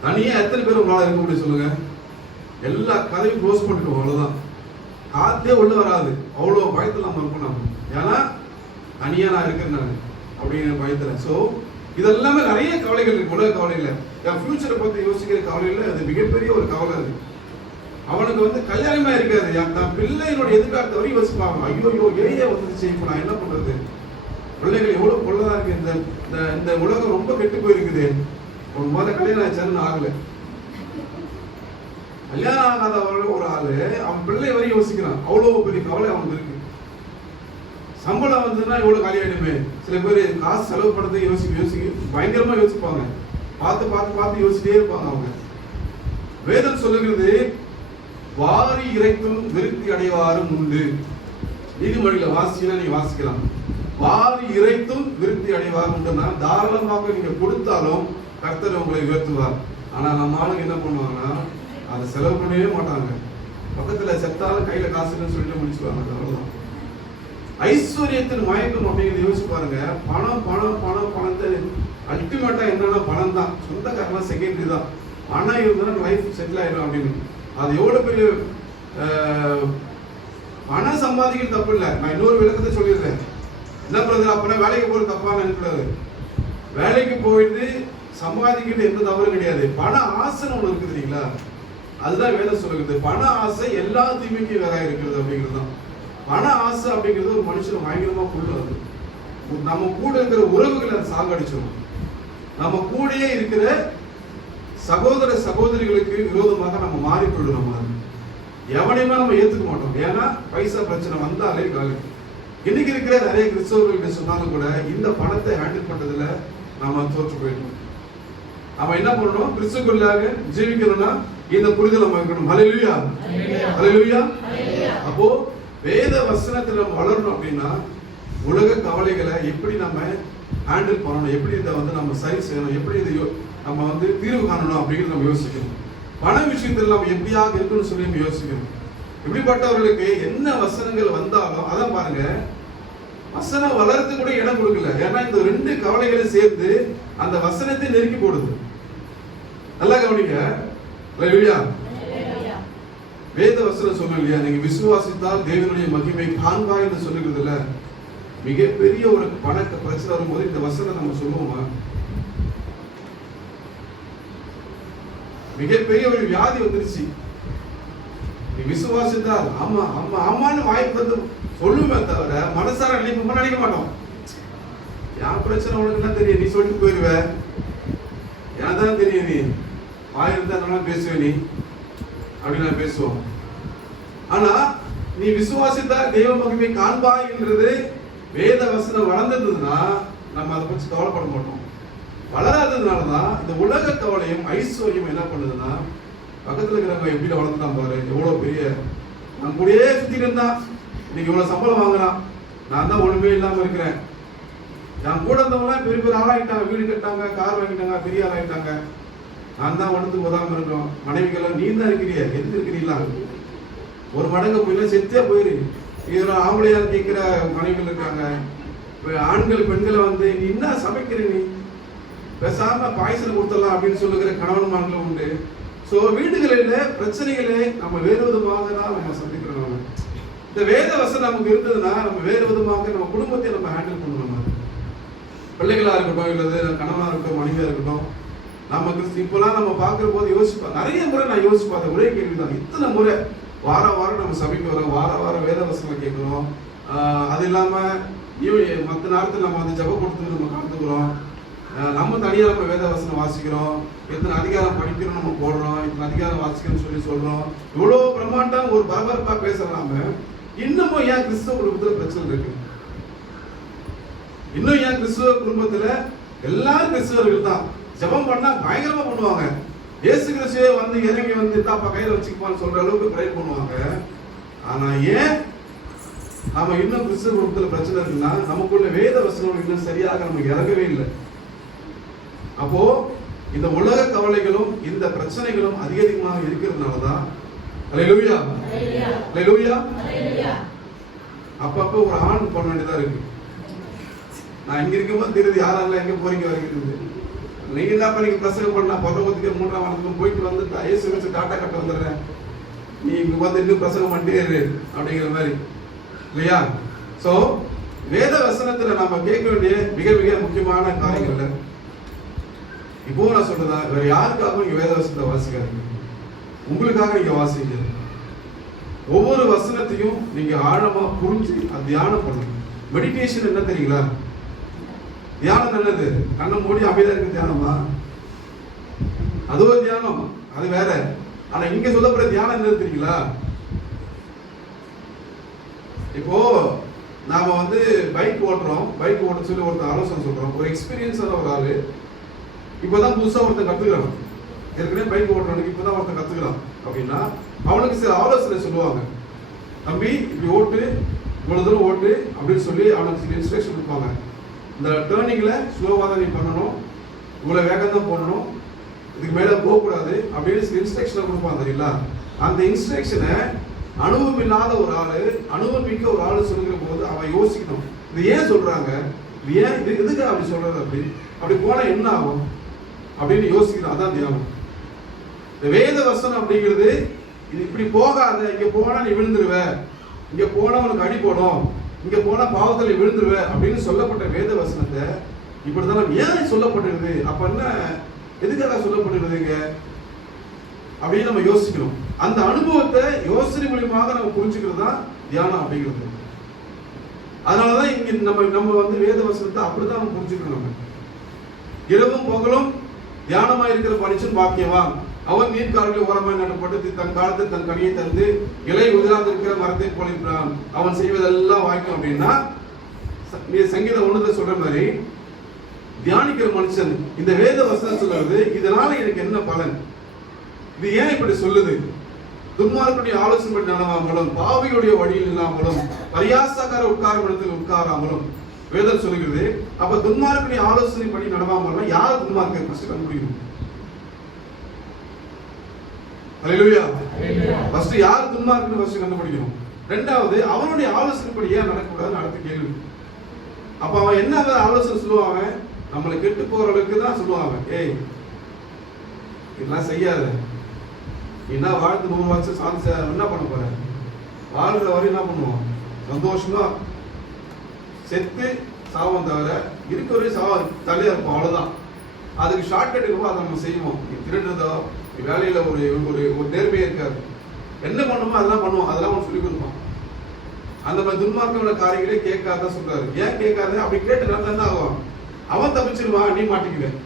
தனியா எத்தனை பேர் உங்களால் இருக்க முடியும் சொல்லுங்க? எல்லா கதையும் க்ளோஸ் பண்ணிட்டோம், அவ்வளவுதான். காத்தே உள்ள வராது. அவ்வளோ பயத்தில் நம்ம இருப்போம். நம்ம ஏன்னா தனியா நான் இருக்கிறேன் நான் அப்படின்னு பயத்துல. ஸோ இதெல்லாமே நிறைய கவலைகள் இருக்கு. உலக கவலையில என் ஃபியூச்சரை பத்தி யோசிக்கிற கவலையில அது மிகப்பெரிய ஒரு கவலை. அது அவனுக்கு வந்து கல்யாணமா இருக்காது. தன் பிள்ளையினோட எதிர்காலத்தை வரையும் யோசிப்பாங்க. ஐயோ ஏரியா வந்துருச்சு, இப்போ நான் என்ன பண்றது? பிள்ளைகள் எவ்வளவு பொருளா இருக்கு. இந்த உலகம் ரொம்ப கெட்டு போயிருக்குது. ஒரு முதல்ல கல்யாணம் ஆச்சான்னு ஆகல. கல்யாணம் ஆகாத ஒரு ஆளு அவன் பிள்ளை வரையும் யோசிக்கிறான். அவ்வளவு பெரிய கவலை அவனுக்கு இருக்கு. சம்பளம் வந்துன்னா எவ்வளவு காலியாயிடுமே. சில பேர் காசு செலவு பண்ணதை யோசிக்க பயங்கரமா யோசிப்பாங்க. பார்த்து யோசிச்சிட்டே இருப்பாங்க அவங்க. வேதம் சொல்லுகிறது, வாரி இறைத்தும் விருத்தி அடைவாரும் உண்டு. நீதிமொழியில வாசிக்கலாம், நீங்க வாசிக்கலாம். வாரி இறைத்தும் விருத்தி அடைவாரும் உண்டுன்னா தாராளமாக நீங்க கொடுத்தாலும் கர்த்தர் உங்களை உயர்த்துவார். ஆனா நம்ம ஆளுங்க என்ன பண்ணுவாங்கன்னா அதை செலவு பண்ணவே மாட்டாங்க. பக்கத்துல செத்தாலும் கையில காசுன்னு சொல்லிட்டு முடிச்சுவாங்க. அவ்வளவுதான். ஐஸ்வர்யத்தின் மயக்கம் அப்படிங்கிறத யோசிச்சு பாருங்க. பணத்தை அல்டிமேட்டா என்னன்னா பணம் தான். சொந்தக்காரலாம் செகண்டரி தான். பணம் இருந்தா லைஃப் செட்டில் ஆயிடும் அப்படின்னு. அது எவ்வளவு பெரிய பணம் சம்பாதிக்கிறது தப்பு இல்லை. நான் இன்னொரு விளக்கத்தை சொல்லிடுறேன். என்ன பிரதர் அப்பனா வேலைக்கு போறது தப்பா நினைக்கூடாது. வேலைக்கு போயிட்டு சம்பாதிக்கிறது எந்த தவறும் கிடையாது. பண ஆசைன்னு ஒண்ணு இருக்குது இல்லைங்களா? அதுதான் வேதம் சொல்லுகிறது. பண ஆசை எல்லா தீமைக்கும் வேற இருக்கிறது அப்படிங்கிறது தான். பண ஆசை அப்படிங்கிறது ஒரு மனுஷன் பயங்கரமா கொள்ளுறது. நம்ம கூட இருக்கிற உறவுகளை சாகடிச்சிடும். நம்ம கூடயே இருக்கிற சகோதர சகோதரிகளுக்கு விரோதமாக நம்ம மாறி போயிடும். எவனையுமே நம்ம ஏத்துக்க மாட்டோம். ஏன்னா பைசா பிரச்சனை வந்தாலே காலி. இன்னைக்கு இருக்கிற நிறைய கிறிஸ்தவர்கள் சொன்னாலும் கூட இந்த பணத்தை ஹேண்டில் பண்றதுல நாம தோற்று போயிடணும். நம்ம என்ன பண்ணணும்? கிறிஸ்துக்குள்ளாக ஜீவிக்கணும்னா இந்த புரிதல் நம்ம இருக்கணும். ஹல்லேலூயா, ஹல்லேலூயா. அப்போ வேத வசனத்துல நம்ம வளரணும் அப்படின்னா உலக கவலைகளை எப்படி நம்ம ஹேண்டில் பண்ணணும், எப்படி இதை வந்து நம்ம சரி செய்யணும், எப்படி இதை நம்ம வந்து தீர்வு காணணும் அப்படிங்கிறது நம்ம யோசிக்கணும். பண விஷயத்தில் நம்ம எப்படியாக இருக்குன்னு சொல்லி நம்ம யோசிக்கணும். இப்படிப்பட்டவர்களுக்கு என்ன வசனங்கள் வந்தாலும் அதான் பாருங்க, வசனம் வளர்த்து கூட இடம் கொடுக்கல. ஏன்னா இந்த ரெண்டு கவலைகளை சேர்ந்து அந்த வசனத்தை நெருக்கி போடுது. நல்லா கவனிங்க. ஹல்லேலூயா. வேத வசனம் சொல்லும் இல்லையா, நீங்க விசுவாசித்தால் தேவனுடைய மகிமை காண்பாய் என்று சொல்லுகிறதுல மிகப்பெரிய ஒரு பிரச்சனை வரும்போது இந்த வசனம் நம்ம சொல்லுவோமா? மிகப்பெரிய ஒரு வியாதி வந்துருச்சு. நீ விசுவாசித்தால் ஆமா ஆமா ஆமான்னு வாய்ப்பு வந்து சொல்லுமே தவிர மனசார நினைக்க மாட்டோம். யார் பிரச்சனை உனக்கு என்ன தெரியும்? நீ சொல்லிட்டு போயிருவ. எனக்கு தான் தெரியும். நீ ஆயிரம் பேசுவே நீ அப்படின்னு நான் பேசுவோம். ஆனா நீ விசுவாசித்தா தெய்வ மகிமை காண்பாய் என்றது வேத வசனம் வளர்ந்ததுன்னா நம்ம அதை பற்றி கவலைப்பட மாட்டோம். வளராததுனாலதான் இந்த உலக கவலையும் ஐஸ்வர்யம் என்ன பண்ணுதுன்னா, பக்கத்துல இருக்கிறவங்க எப்படி வளர்ந்துட்டான் பாரு, எவ்வளவு பெரிய நான் கூடயே சுத்திட்டு இருந்தான், இன்னைக்கு இவ்வளவு சம்பளம் வாங்குறான், நான் தான் ஒண்ணுமே இல்லாம இருக்கிறேன். என் கூட இருந்தவங்க பெரிய பெரிய ஆளாயிட்டாங்க, வீடு கட்டாங்க, கார் வாங்கிட்டாங்க, பெரிய ஆளாயிட்டாங்க. நான் தான் ஒன்றுக்கு உதாரணம் இருக்கோம். மனைவிக்கெல்லாம் நீ தான் இருக்கிறிய, எதுக்கு இருக்கிறீங்களா? ஒரு மடங்கு போய் செத்தே போயிரு. இதுல ஆம்பளையா கேட்கிற மனைவிகள் இருக்காங்க. ஆண்கள் பெண்களை வந்து நீ என்ன சமைக்கிற, நீ பேசாம பாயசம் கொடுத்துடலாம் அப்படின்னு சொல்லுகிற கணவன்மார்களும் உண்டு. ஸோ வீடுகளில் பிரச்சனைகளை நம்ம வேறு விதமாக தான் நம்ம சந்திக்கிறோம். இந்த வேத வசனம் நமக்கு இருந்ததுன்னா நம்ம வேறு விதமாக நம்ம குடும்பத்தை நம்ம ஹேண்டில் பண்ணணும். பிள்ளைகளா இருக்கட்டும், இல்லது கணவனா இருக்கட்டும், மனைவியா இருக்கட்டும், நமக்கு இப்பெல்லாம் நம்ம பார்க்கிற போது யோசிப்போம். நிறைய முறை நான் யோசிப்பேன். ஒரே கேள்விதான், இத்தனை முறை வாரம் நம்ம சபைக்கு வரோம், வாரம் வேத வசனம் கேட்கிறோம். அது இல்லாம மற்ற நேரத்தில் நம்ம அந்த ஜப கொடுத்து நம்ம கலந்துக்கிறோம். நம்ம தனியாக நம்ம வேத வசனம் வாசிக்கிறோம். எத்தனை அதிகாரம் படிக்கிறோம் நம்ம போடுறோம், இத்தனை அதிகாரம் வாசிக்கிறோம்னு சொல்லி சொல்றோம். இவ்வளோ பிரம்மாண்டம் ஒரு பரபரப்பா பேசலாம இன்னமும் ஏன் கிறிஸ்தவ குடும்பத்துல பிரச்சனை இருக்கு? இன்னும் ஏன் கிறிஸ்தவ குடும்பத்துல எல்லாரும் கிறிஸ்தவர்கள் தான். ஜெபம் பண்ணா பயங்கரமா பண்ணுவாங்க. இயேசு கிறிஸ்துவே வந்து இறங்கி வந்து தாப்பா கையில வச்சுக்குவான்னு சொல்ற அளவுக்கு ப்ரே பண்ணுவாங்க. ஆனா ஏன் நாம இன்னும் கிறிஸ்தவ குடும்பத்துல பிரச்சனை இருக்குன்னா, நமக்குள்ள வேத வசனம் இன்னும் சரியாக நமக்கு இறங்கவே இல்லை. அப்போ இந்த உலக கவலைகளும் இந்த பிரச்சனைகளும் அதிகமாக இருக்கிறதுனாலதான் அல்லேலூயா அல்லேலூயா அப்பப்போ ஒரு ஆண் பண்ண வேண்டியதா இருக்கு. நான் இங்க இருக்கும்போது தெரியுது யாரெல்லாம் எங்க போறீங்க வருகிறது. நீங்க என்ன பண்ணீங்க பிரசங்கம் பண்ணா பரலோகத்துக்கு 3ஆம் வானத்துக்கு போயிட்டு வந்து இயேசு வச்சு டாட்டா கட்ட வந்துடுறேன், நீ இங்க வந்து இன்னும் பிரசங்கம் பண்ணிட்டே இரு அப்படிங்கிற மாதிரி இல்லையா? சோ வேத வசனத்துல நாம கேட்க வேண்டிய மிக மிக முக்கியமான காரியங்கள்ல இப்போ நான் சொல்றதா, வேற யாருக்காகவும் நீங்க வேத வசனத்தை வாசிக்காதீங்க, உங்களுக்காக நீங்க வாசிங்க. ஒவ்வொரு வசனத்தையும் நீங்க ஆழமா புரிஞ்சு தியானம் பண்ணுங்க. மெடிடேஷன் என்ன தெரியுங்களா? தியானம் நல்லது. கண்ணை மூடி அமைதியா இருக்கு தியானமா? அது ஒரு தியானம், அது வேற. ஆனா இங்க சொல்லப்படுற தியானம் என்னது தெரியுங்களா? இப்போ நாம வந்து பைக் ஓட்டுறோம், பைக் ஓட்ட சொல்லி ஒருத்தர் ஆலோசனை சொல்றோம். ஒரு எக்ஸ்பீரியன்ஸான ஒரு ஆளு இப்பதான் புதுசா ஒருத்தர் கத்துக்கிறான், ஏற்கனவே பைக் ஓட்டுறவனுக்கு இப்பதான் ஒருத்தர் கத்துக்கிறான் அப்படின்னா அவனுக்கு சில ஆலோசனை சொல்லுவாங்க. தம்பி இப்படி ஓட்டு, இவ்வளவு தூரம் ஓட்டு அப்படின்னு சொல்லி அவனுக்கு சில இன்ஸ்ட்ரக்ஷன் கொடுப்பாங்க. இந்த டேர்னிங்ல ஸ்லோவா தான் நீ பண்ணணும், இவ்வளவு வேகம் தான் போடணும், இதுக்கு மேல போகக்கூடாது அப்படின்னு சில இன்ஸ்ட்ரக்ஷன் கொடுப்பாங்க தெரியுங்களா? அந்த இன்ஸ்ட்ரக்ஷனை அனுபவம் இல்லாத ஒரு ஆளு, அனுபவமிக்க ஒரு ஆளு சொல்லுகிற போது அவன் யோசிக்கணும், இது ஏன் சொல்றாங்க, இது ஏன், இது எதுக்கு அப்படி சொல்றது, அப்படி போனா என்ன ஆகும் அப்படின்னு யோசிக்கணும். அதான் தியானம். இந்த வேத வசனம் அப்படிங்கிறது இது இப்படி போகாத, இங்க போனா நீ விழுந்துருவ, இங்க போனா உனக்கு அடி போடும், இங்க போனா பாவத்துல விழுந்துருவ அப்படின்னு சொல்லப்பட்ட வேத வசனத்தை இப்படிதான் ஏன் சொல்லப்பட்டிருக்குது, அப்ப என்ன எதுக்காக சொல்லப்பட்டிருக்குதுங்க அப்படின்னு நம்ம யோசிக்கணும். அந்த அனுபவத்தை யோசனை மூலியமாக நம்ம புரிஞ்சுக்கிறது தான் தியானம் அப்படிங்கிறது. அதனாலதான் இங்க நம்ம வந்து வேத வசனத்தை அப்படிதான் நம்ம புரிஞ்சுக்கணும். நம்ம இரவும் பகலும் தியானமா இருக்கிற மனுஷன் பாக்கியவான், அவன் நீர்க்காலில் ஓரமாய் நடப்பட்டு தன் காலத்தில் தன் கனியை தந்து இலை உதிராது இருக்கிற மரத்தை போல இருக்கிறான், அவன் செய்வதெல்லாம் வாய்க்கும் அப்படின்னா சங்கீதம் 1 சொல்ற மாதிரி தியானிக்கிற மனுஷன் இந்த வேத வசனம் சொல்றது, இதனால எனக்கு என்ன பலன், இது ஏன் இப்படி சொல்லுது, துன்மார்க்குடைய ஆலோசனை படி நடவாமலும் பாவியுடைய வழியில் இல்லாமலும் பரியாசக்கார உட்காரும் இடத்தில் உட்காராமலும் வேதம் சொல்லுகிறது. அப்ப துன்மார்க்குடைய ஆலோசனை படி நடவாமலும் யார் துன்மார்க்கை ஃபர்ஸ்ட் கண்டுபிடிக்கணும்? அல்லேலூயா. ஃபர்ஸ்ட் யார் துன்மார்க்குன்னு ஃபர்ஸ்ட் கண்டுபிடிக்கணும். ரெண்டாவது அவனுடைய ஆலோசனைப்படி ஏன் நடக்கக்கூடாது அடுத்த கேள்வி. அப்ப அவன் என்ன ஆலோசனை சொல்லுவாங்க, நம்மளை கெட்டு போற அளவுக்கு தான் சொல்லுவாங்க, ஏய் இதெல்லாம் செய்யாத, என்ன வாழ்ந்து 100 வருஷம் சாந்தி என்ன பண்ண போற, வாழ்ற வரை என்ன பண்ணுவோம், சந்தோஷமா செத்து சாவம் தவிர இருக்க வரையும் சாவ தலையா இருப்போம், அவ்வளவுதான். அதுக்கு ஷார்ட்கட் இருக்கும், அதை நம்ம செய்வோம். திருடுறதோ வேலையில ஒரு ஒரு நேர்மையா இருக்காது, என்ன பண்ணுமோ அதெல்லாம் பண்ணுவோம், அதெல்லாம் அவன் சொல்லி கொடுப்பான். அந்த மாதிரி துன்மார்க்கமான காரியங்களே கேட்காத சொல்றாரு. ஏன் கேட்காத, அப்படி கேட்டு நல்லா என்ன ஆகும், அவன் தப்பிச்சிருவான், நீ மாட்டிக்குவேன்.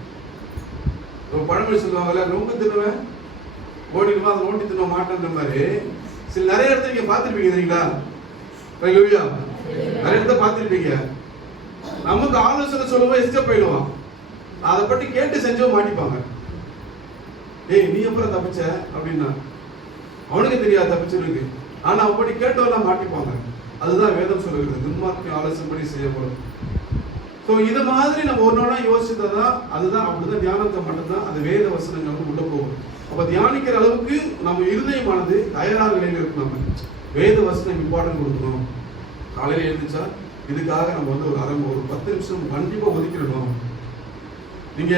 ஒரு பழமொழி சொல்லுவாங்கல்ல, நோக்கு தின்னுவேன் ஓடிடுமா, அதை ஓட்டி தின்ன மாட்டேன்ற மாதிரி சில நிறைய இடத்துல நீங்க பார்த்துருப்பீங்க தெரியுங்களா? நிறைய இடத்த பார்த்துருப்பீங்க. நமக்கு ஆலோசனை சொல்லுவோம், எஸ்கேப் போயிடுவான், அதை பற்றி கேட்டு செஞ்சோ மாட்டிப்பாங்க. ஏய் நீ அப்புறம் தப்பிச்ச அப்படின்னா அவனுக்கு தெரியாது தப்பிச்சிருக்கு, ஆனா அவன் பற்றி கேட்டவெல்லாம் மாட்டிப்பாங்க. அதுதான் வேதம் சொல்லுகிறது, துன்மார்க்க ஆலோசனை படி செய்யப்படும். ஸோ இது மாதிரி நம்ம ஒரு நாளா யோசித்ததான், அதுதான் அப்படிதான் தியானத்தை மட்டும்தான் அது வேத வசனங்கள் உள்ள போகும். அப்ப தியானிக்கிற அளவுக்கு நம்ம இருதயமானது தயாராக நிலையில் இருக்கணும். நம்ம வேத வசனம் இம்பார்ட்டன்ட் கொடுக்கணும். காலையில எழுந்துச்சா இதுக்காக நம்ம வந்து ஒரு 10 நிமிஷம் கண்டிப்பா ஒதுக்கிடணும். நீங்க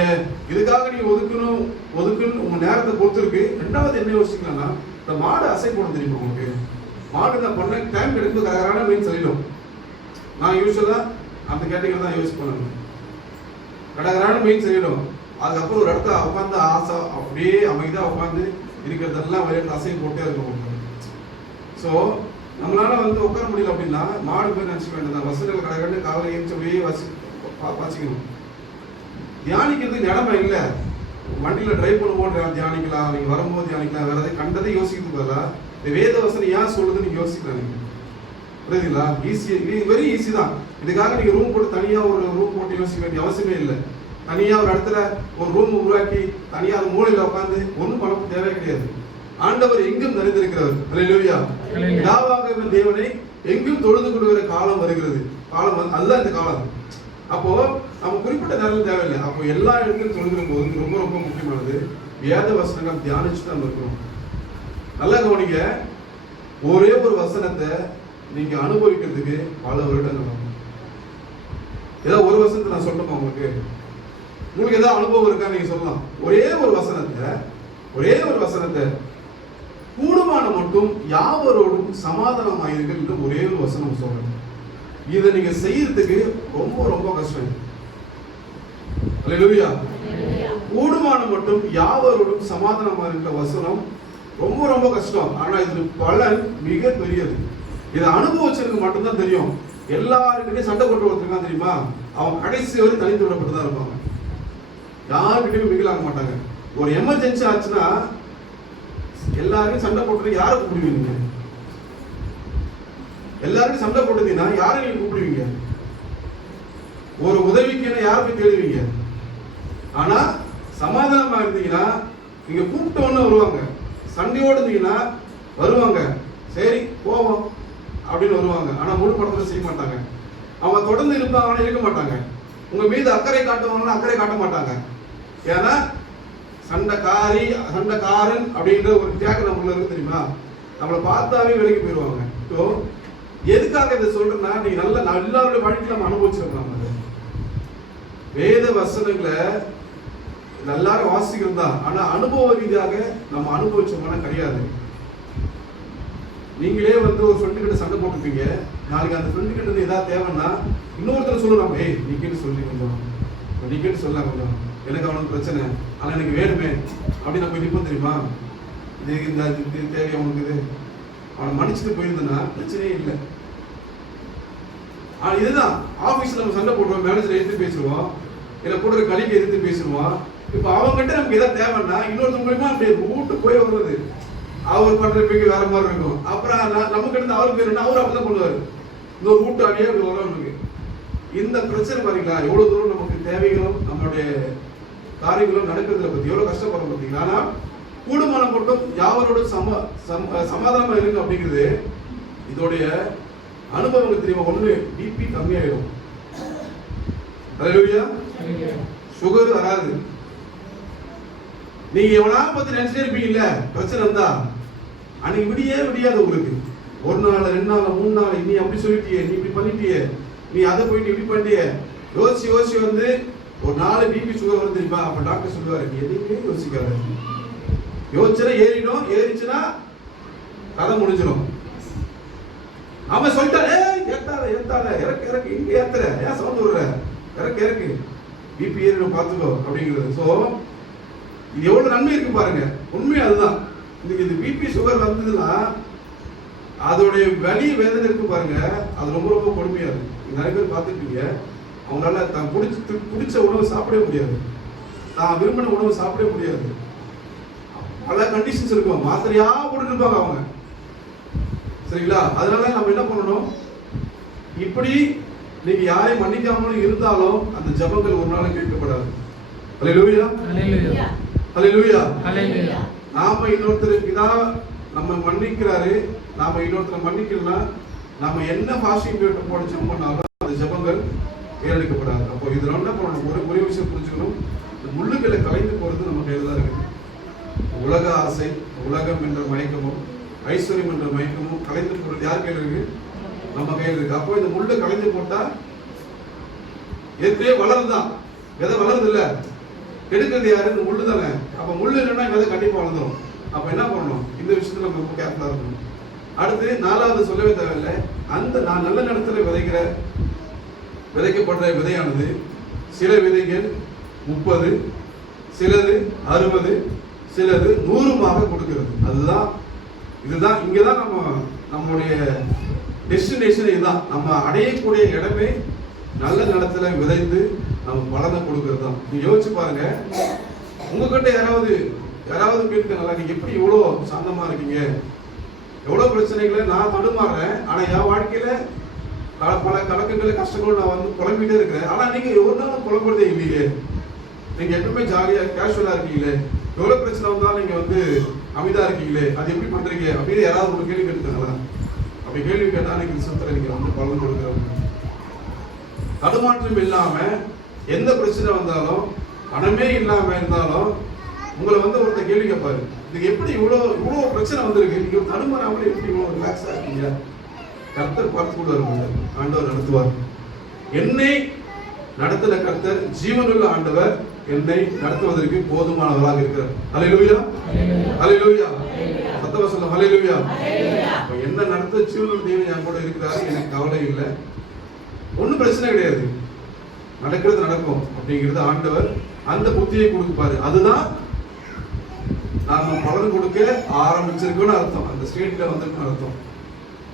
இதுக்காக நீங்க ஒதுக்கணும் உங்க நேரத்தை பொறுத்திருக்கு. ரெண்டாவது என்ன யோசிக்கலாம்னா, இந்த மாடு அசை போட தெரியுமா உங்களுக்கு? மாடு நான் பண்ண டைம் கிடைக்கும் கரெக்டான மீன் சொல்லிடும். நான் யூஸ்வலா அந்த கேட்டகரி தான் யூஸ் பண்ணணும். கடகரான மீன் சொல்லிடும். அதுக்கப்புறம் ஒரு இடத்துல உட்காந்து ஆசை அப்படியே அமைதியாக உட்காந்து இருக்கிறதெல்லாம் விளையாட்டு அசைவு போட்டே இருக்கும். ஸோ நம்மளால வந்து உட்கார முடியல அப்படின்னா மாடு போய் நினச்சிக்க வேண்டியதான். வசதிகள் கடகண்டு காலையில் எழுந்து அப்படியே வாசிக்கணும். தியானிக்கிறதுக்கு இடமா இல்லை. வண்டியில் டிரைவ் பண்ணும்போது தியானிக்கலாம், நீங்கள் வரும்போது தியானிக்கலாம், வேற எதாவது கண்டதை யோசிக்கிறதுக்கு பதிலாக இந்த வேத வசனம் ஏன் சொல்லுதுன்னு நீங்கள் யோசிக்கலாம். நீங்கள் புரியுதுங்களா? ஈஸி, வெரி ஈஸி தான். இதுக்காக நீங்கள் ரூம் போட்டு தனியாக ஒரு ரூம் போட்டு யோசிக்க வேண்டிய அவசியமே இல்லை. தனியா ஒரு இடத்துல ஒரு ரூம் உருவாக்கி தனியா அது மூலையில உட்காந்து ஒன்றும் பண்ண தேவை கிடையாது. ஆண்டவர் எங்கும் நிறைந்திருக்கிறவர். அல்லேலூயா. பிதாவாகிய தேவனை எங்கும் தொழுது கொள்கிற காலம் வருகிறது. காலம் அதுதான் இந்த காலம். அப்போ நம்ம குறிப்பிட்ட நேரம் தேவையில்லை. அப்போ எல்லா இடத்துலையும் தொழுகிற போது ரொம்ப ரொம்ப முக்கியமானது வேத வசனங்கள் தியானிச்சுட்டு நம்ம இருக்கணும். நல்லா கவனிங்க, ஒரே ஒரு வசனத்தை நீங்க அனுபவிக்கிறதுக்கு பல வருடங்கள் ஆகும். ஏதாவது ஒரு வசனத்தை நான் சொல்லணுமா உங்களுக்கு? உங்களுக்கு ஏதாவது அனுபவம் இருக்கா? நீங்க சொல்லலாம். ஒரே ஒரு வசனத்தை கூடுமான மட்டும் யாவரோடும் சமாதானமாயிருங்கள் என்று ஒரே ஒரு வசனம் சொல்றேன். இதை நீங்க செய்யறதுக்கு ரொம்ப ரொம்ப கஷ்டம். அல்லேலூயா. கூடுமான மட்டும் யாவரோடும் சமாதானமாயிருக்கிற வசனம் ரொம்ப ரொம்ப கஷ்டம். ஆனா இது பலன் மிக பெரியது. இதை அனுபவிச்சிருக்கு மட்டும்தான் தெரியும். எல்லாருக்கிட்டையும் சண்டை போட்டு ஒருத்தருக்கான் தெரியுமா, அவன் கடைசி வரை தனித்து விடப்பட்டு தான் இருப்பாங்க. யாருக்கிட்டையும் மிகிலாக மாட்டாங்க. ஒரு எமர்ஜென்சி ஆச்சுன்னா எல்லாருக்கும் சண்டை போட்டு யாரை கூப்பிடுவீங்க? எல்லாருக்கும் சண்டை போட்டுட்டீங்கன்னா யாரை நீங்க கூப்பிடுவீங்க? ஒரு உதவிக்கு யாரை போய் தேடுவீங்க? ஆனா சமாதானமா இருந்தீங்கன்னா நீங்க கூப்பிட்டோன்னு வருவாங்க. சண்டையோடு இருந்தீங்கன்னா வருவாங்க, சரி போவோம் அப்படின்னு வருவாங்க. ஆனா முழு படத்துல செய்ய மாட்டாங்க. அவங்க தொடர்ந்து இருப்பாங்க, இருக்க மாட்டாங்க. உங்க மீது அக்கறை காட்டுவாங்கன்னா அக்கறை காட்ட மாட்டாங்க. ஏன்னா சண்டைக்காரன் அப்படின்ற ஒரு தியாகம் நம்மள இருக்கு தெரியுமா? நம்மளை பார்த்தாவே விலகி போயிடுவாங்க. ஸோ எதுக்காக இதை சொல்றேன்னா, நீங்க எல்லாருடைய வாழ்க்கையில நம்ம அனுபவிச்சிருக்கோம். வேத வசனங்களை எல்லாரும் வாசிக்கிறது தான். ஆனா அனுபவ ரீதியாக நம்ம அனுபவிச்சோம்னா கிடையாது. நீங்களே ஒரு ஃப்ரெண்டு கிட்ட சண்டை போட்டுருப்பீங்க. நாளைக்கு அந்த ஃப்ரெண்டு கிட்ட ஏதாவது தேவைன்னா இன்னொருத்தர் சொல்லலாம், ஏய் நீ கேட்டு சொல்லி கொஞ்சம், நீ கேட்டு சொல்லலாம் கொஞ்சம், எனக்கு அவனுக்கு பிரச்சனை, ஆனா எனக்கு வேணுமே அப்படின்னு நம்ம நிற்போம் தெரியுமா? இந்த தேவை அவனுக்கு இது, அவனை மன்னிச்சுட்டு போயிருந்தேன்னா பிரச்சனையே இல்லை. இதுதான் ஆபீஸ்ல நம்ம சண்டை போடுவோம், மேனேஜர் எதிர்த்து பேசுவோம், இல்லை கூட கலிக்கு எதிர்த்து பேசுவோம். இப்ப அவங்ககிட்ட நமக்கு எதாவது தேவைன்னா இன்னொருத்தர் மூலமா அப்படி வீட்டு போய் வருவது, அவர் பண்ற போய் வேற மாதிரி இருக்கும். அப்புறம் நம்ம கிட்ட அவருக்கு பேர் அவரு அப்படிதான் பண்ணுவாரு, இந்த ஒரு கூட்டாளியே நமக்கு. இந்த பிரச்சனை பாத்தீங்களா எவ்வளவு தூரம் நமக்கு தேவைகளும் நம்மளுடைய காரியங்களும் நடக்கிறதுல பத்தி எவ்வளவு கஷ்டப்படுறோம் பார்த்தீங்களா? ஆனா கூடுமானம் மட்டும் யாவரோட சமாதானமா இருக்கு அப்படிங்கிறது இதோடைய அனுபவங்கள் தெரியுமா? ஒண்ணு பிபி கம்மியாயிடும், சுகர் வராது. நீங்க எவனா பத்தி நினைச்சிட்டே இருப்பீங்கல்ல, பிரச்சனை இருந்தா அன்னைக்கு விடியாது உங்களுக்கு. ஒரு நாள் 2 நாள் 3 நாள் நீ அப்படி சொல்லிட்டியே, நீ இப்படி பண்ணிட்டியே, நீ அதை போயிட்டு இப்படி பண்ணிட்டியே, யோசிச்சு ஒரு 4 பிபி சுகர் வந்து தெரியுமா? அப்ப டாக்டர் சொல்லுவாரு, நீ எதுவுமே யோசிக்காத, யோசிச்சா ஏறிச்சுன்னா கதை முடிஞ்சிடும். அவன் சொல்லிட்டாரு, ஏத்தாத இறக்கு இங்க ஏத்துற, ஏன் சவுண்ட் விடுற, இறக்கு பிபி ஏறிடும் பார்த்துக்கோ அப்படிங்கிறது. ஸோ இது எவ்வளவு நன்மை இருக்கு பாருங்க. உண்மை அதுதான். இது பிபி சுகர் வந்ததுன்னா அதோடைய வலி வேதனை இருக்கு பாருங்க, அது ரொம்ப ரொம்ப கொடுமையா இருக்கு. நிறைய பேர் பார்த்துருப்பீங்க, அவங்களால தான் பிடிச்ச உணவு சாப்பிடவே முடியாது, தான் விரும்பின உணவு சாப்பிடவே முடியாது. பல கண்டிஷன்ஸ் இருக்கும், மாத்திரையா போட்டுருப்பாங்க அவங்க, சரிங்களா? அதனால நம்ம என்ன பண்ணணும், இப்படி நீங்க யாரையும் மன்னிக்காமலும் இருந்தாலும் அந்த ஜபங்கள் ஒரு நாள் கேட்கப்படாது. அல்லேலூயா, அல்லேலூயா, அல்லேலூயா. நாம இன்னொருத்தருக்கு இதான் நம்ம மன்னிக்கிறாரு, நாம இன்னொருத்தரை மன்னிக்கலாம், நாம என்ன பாசிங் போட ஜெபம் பண்ணாலும் அந்த ஜபங்கள் ஏறெடுக்கப்படாது. அப்போ இதுல என்ன பண்ணணும், ஒரே விஷயம் புரிஞ்சுக்கணும், முள்ளுகளை கலைந்து போறது நம்ம கையில தான் இருக்கு. உலக ஆசை, உலகம் என்ற மயக்கமும் ஐஸ்வர்யம் என்ற மயக்கமும் கலைந்து போறது யார் கையில இருக்கு? நம்ம கையில் இருக்கு. அப்போ இந்த முள்ளு கலைந்து போட்டா ஏற்கனவே வளருதான், விதை வளருது இல்ல, எடுக்கிறது யாரு? இந்த முள்ளு தானே. அப்ப முள்ளு இல்லைன்னா விதை கண்டிப்பா வளர்ந்துடும். அப்ப என்ன பண்ணணும், இந்த விஷயத்துல நம்ம ரொம்ப கேர்ஃபுல்லா இருக்கணும். அடுத்து 4வது சொல்லவே தேவையில்லை, அந்த நான் நல்ல நிலத்துல விதைக்கப்படுற விதையானது சில விதைகள் 30, சிலது 60, சிலது 100 கொடுக்கிறது. இதுதான் இங்கதான் நம்முடைய டெஸ்டினேஷன். இதுதான் நம்ம அடையக்கூடிய இடமே நல்ல நிலத்துல விதைந்து நம்ம பலனை கொடுக்கிறது தான். நீங்க யோசிச்சு பாருங்க, உங்ககிட்ட யாராவது கேட்கல, நீங்க எப்படி இவ்வளவு சாந்தமா இருக்கீங்க, எவ்வளவு பிரச்சனைகளை நான் தடுமாறேன், ஆனா என் வாழ்க்கையில பல கலக்கங்களை கஷ்டங்களும் நான் புலம்பிட்டே இருக்கிறேன், ஆனா நீங்க ஒரு நாள் புலம்புறதே இல்லையே, நீங்க எப்பவுமே ஜாலியா கேஷுவலா இருக்கீங்களே, எவ்வளவு பிரச்சனை வந்தாலும் நீங்க வந்து அமைதியா இருக்கீங்களே, அது எப்படி பண்றீங்க அப்படின்னு யாராவது ஒரு கேள்வி கேட்டுக்காங்களா? அப்படி கேள்வி கேட்டா நீங்க ரிசல்ட்ல நீங்க வந்து பலன் கொடுக்குறவங்க. தடுமாற்றம் இல்லாம எந்த பிரச்சனை வந்தாலும், பணமே இல்லாம இருந்தாலும் உங்களை வந்து ஒருத்தர் கேள்வி கேட்பாரு, இதுக்கு எப்படி இவ்வளவு பிரச்சனை வந்திருக்கு, நீங்க தடுமாறாமல் எப்படி இவ்வளவு ரிலாக்ஸா இருக்கீங்க? கர்த்தர் பார்த்து கூட வருவார், ஆண்டவர் நடத்துவார். என்னை நடத்தின கர்த்தர், ஜீவனுள்ள ஆண்டவர் என்னை நடத்துவதற்கு போதுமானவராக இருக்கிறார். ஹல்லேலூயா, ஹல்லேலூயா. சத்தமா சொல்லுங்க, ஹல்லேலூயா. என்ன நடத்த ஜீவனுள்ள தேவன் என் கூட இருக்கிறாரு, எனக்கு கவலை இல்லை, ஒன்றும் பிரச்சனை கிடையாது, நடக்கிறது நடக்கும் அப்படிங்கிறது ஆண்டவர் அந்த புத்தியை கொடுப்பாரு. அதுதான் நாம பலன் கொடுக்க ஆரம்பிச்சிருக்கோம்னு அர்த்தம், அந்த ஸ்டேட்ல வந்திருக்குன்னு அர்த்தம்.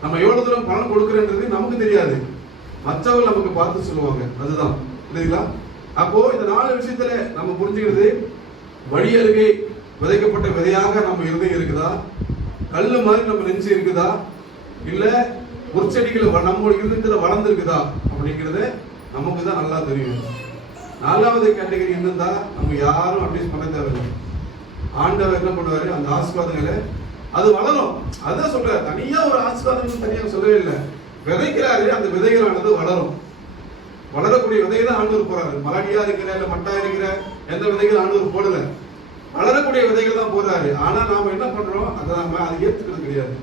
நம்ம எவ்வளவு தூரம் பலன் கொடுக்கறன்றது நமக்கு தெரியாது, மற்றவர்கள் நமக்கு பார்த்து சொல்லுவாங்க. அதுதான் புரியுதுங்களா? அப்போ இந்த 4 விஷயத்துல நம்ம புரிஞ்சுக்கிறது, வழி அருகே விதைக்கப்பட்ட விதையாக நம்ம இருதயம் இருக்குதா, கல்லு மாதிரி நம்ம நெஞ்சு இருக்குதா, இல்ல முற்செடிகள் நம்ம இருதயத்துல வளர்ந்துருக்குதா அப்படிங்கிறத நமக்கு தான் நல்லா தெரியும். 4வது கேட்டகரி என்னன்னா, நம்ம யாரும் அட்வைஸ் பண்ண தேவையில்லை. ஆண்டவர் என்ன பண்ணுவாரு, அந்த ஆசீர்வாதங்களை அது வளரும். அதான் சொல்ற, தனியா ஒரு ஆசீர்வாதம் தனியாக சொல்லவே இல்லை. விதைக்கிறாரு, அந்த விதைகளானது வளரும். வளரக்கூடிய விதை தான் ஆண்டவர் போறாரு. மலடியா இருக்கிற இல்ல மட்டா இருக்கிற எந்த விதைகள் ஆண்டவர் போடல, வளரக்கூடிய விதைகள் தான் போறாரு. ஆனா நாம என்ன பண்றோம், அதை நம்ம அதை ஏத்துக்கிறது கிடையாது.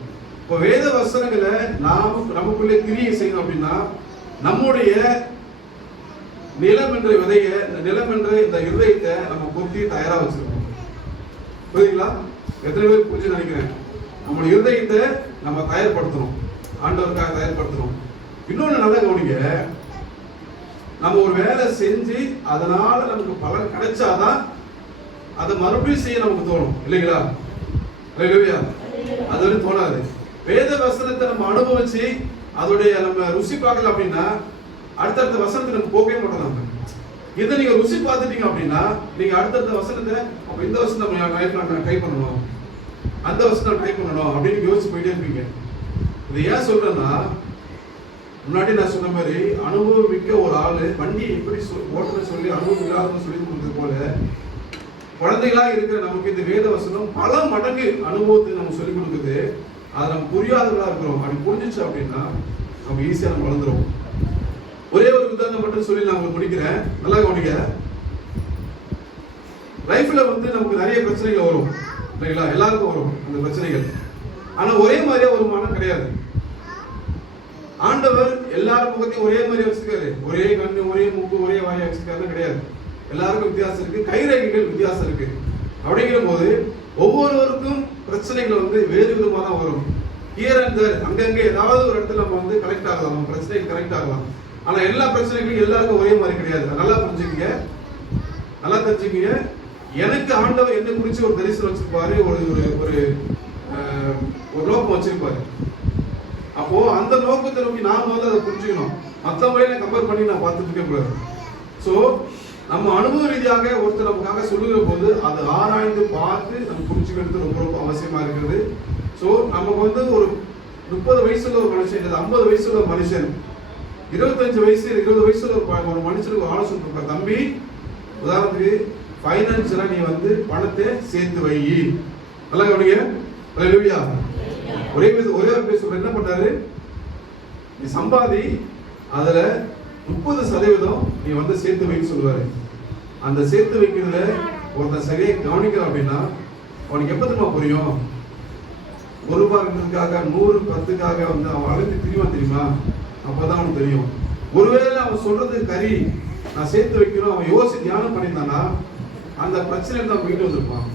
இப்போ வேத வசனங்களை நமக்குள்ளே கிரியை செய்யணும் அப்படின்னா, நம்முடைய நிலம் என்ற விதைய, இந்த நிலம் என்ற இந்த இருதயத்தை நம்ம கொத்தி தயாரா வச்சிருக்கோம். புரியுதுங்களா? எத்தனை பேர் புரிஞ்சு நினைக்கிறேன். நம்முடைய இருதயத்தை நம்ம தயார்படுத்தணும், ஆண்டவருக்காக தயார்படுத்தணும். இன்னொன்னு நல்லா கவனிங்க, நம்ம ஒரு வேலை செஞ்சு அதனால நமக்கு பலன் கிடைச்சாதான் அதை மறுபடியும் செய்ய நமக்கு தோணும், இல்லைங்களா? ஹல்லேலூயா. அது வந்து தோணாது. வேத வசனத்தை நம்ம அனுபவிச்சு அதோடைய நம்ம ருசி பார்க்கல அப்படின்னா அடுத்தடுத்த வசனத்தை நம்ம போகவே மாட்டோம். நம்ம இதை நீங்க ருசி பார்த்துட்டீங்க அப்படின்னா நீங்க அடுத்தடுத்த வசனத்தை, அப்ப இந்த வசனம் நம்ம லைஃப்ல நான் ட்ரை பண்ணணும், அந்த வசனம் ட்ரை பண்ணணும் அப்படின்னு யோசிச்சு போயிட்டே இருப்பீங்க. இது ஏன் சொல்றேன்னா, முன்னாடி நான் சொன்ன மாதிரி அனுபவம் மிக்க ஒரு ஆளு வண்டியை எப்படி ஓட்டுற சொல்லி அனுபவம் இல்லாத சொல்லி கொடுத்தது போல, குழந்தைகளா இருக்கிற நமக்கு இந்த வேத வசனம் பல மடங்கு அனுபவத்தை நம்ம சொல்லிக் கொடுக்குது. அதை நம்ம புரியாதவர்களா இருக்கிறோம். அப்படி புரிஞ்சிச்சு அப்படின்னா நம்ம ஈஸியா நம்ம வளர்ந்துரும். ஒரே ஒரு உதாரணம் மட்டும் சொல்லி நான் உங்களுக்கு முடிக்கிறேன், நல்லா கவனிங்க. லைஃப்ல வந்து நமக்கு நிறைய பிரச்சனைகள் வரும், இல்லைங்களா? எல்லாருக்கும் வரும் அந்த பிரச்சனைகள். ஆனா ஒரே மாதிரியா வருமானம் கிடையாது. ஆண்டவர் எல்லாரும் முகத்தையும் ஒரே மாதிரி வச்சிருக்காரு, ஒரே கண்ணு, ஒரே மூக்கு, ஒரே வாயை வச்சிருக்காருன்னு கிடையாது. எல்லாருக்கும் வித்தியாசம் இருக்கு, கைரேகைகள் வித்தியாசம் இருக்கு. அப்படிங்கிற போது ஒவ்வொருவருக்கும் பிரச்சனைகள் வந்து வேறு விதமாக தான் வரும். ஹியர் அண்ட் தேர், அங்கங்கே ஏதாவது ஒரு இடத்துல நம்ம வந்து கனெக்ட் ஆகலாம், நம்ம பிரச்சனைகள் கனெக்ட் ஆகலாம். ஆனா எல்லா பிரச்சனைகளும் எல்லாருக்கும் ஒரே மாதிரி கிடையாது. நல்லா புரிஞ்சுக்கங்க, நல்லா தெரிஞ்சுக்கங்க. எனக்கு ஆண்டவர் என்ன குறிச்சு ஒரு தரிசனம் வச்சிருப்பாரு, ஒரு நோக்கம் வச்சிருப்பாரு. அப்போ அந்த நோக்கத்தை நோக்கி நாம வந்து அதை புரிஞ்சுக்கணும். மற்றவங்களே கம்பேர் பண்ணி நான் பார்த்துட்டு இருக்க கூடாது. ஸோ நம்ம அனுபவ ரீதியாக ஒருத்தர் நமக்காக சொல்லுகிற போது அதை ஆராய்ந்து பார்த்து நம்ம புரிஞ்சுக்கிறது ரொம்ப ரொம்ப அவசியமா இருக்கிறது. ஸோ நமக்கு வந்து ஒரு 30 வயசுல ஒரு மனுஷன், 50 வயசுல ஒரு மனுஷன், 25 வயசு 20 வயசுல ஒரு மனுஷனுக்கு ஆலோசனை கொடுப்ப, தம்பி உதாரணத்துக்கு ஃபைனான்ஸ்ல நீ வந்து பணத்தை சேர்த்து வை. நல்லா கவனிங்க. ஹல்லேலூயா. ஒரே ஒரு பேசுற என்ன பண்றாரு, நீ சம்பாதி, அதுல 30% நீ வந்து சேர்த்து வைன்னு சொல்லுவாரு. அந்த சேர்த்து வைக்கிறதுல ஒருத்தன் சரியா கவனிக்க அப்படின்னா அவனுக்கு எப்ப தெரியுமா புரியும், ₹1 100 10க்காக வந்து அவன் அழைத்து தெரியுமா, அப்பதான் அவனுக்கு தெரியும். ஒருவேளை அவன் சொல்றது கறி, நான் சேர்த்து வைக்கணும், அவன் யோசி தியானம் பண்ணியிருந்தானா அந்த பிரச்சனை தான் போயிட்டு வந்திருப்பான்.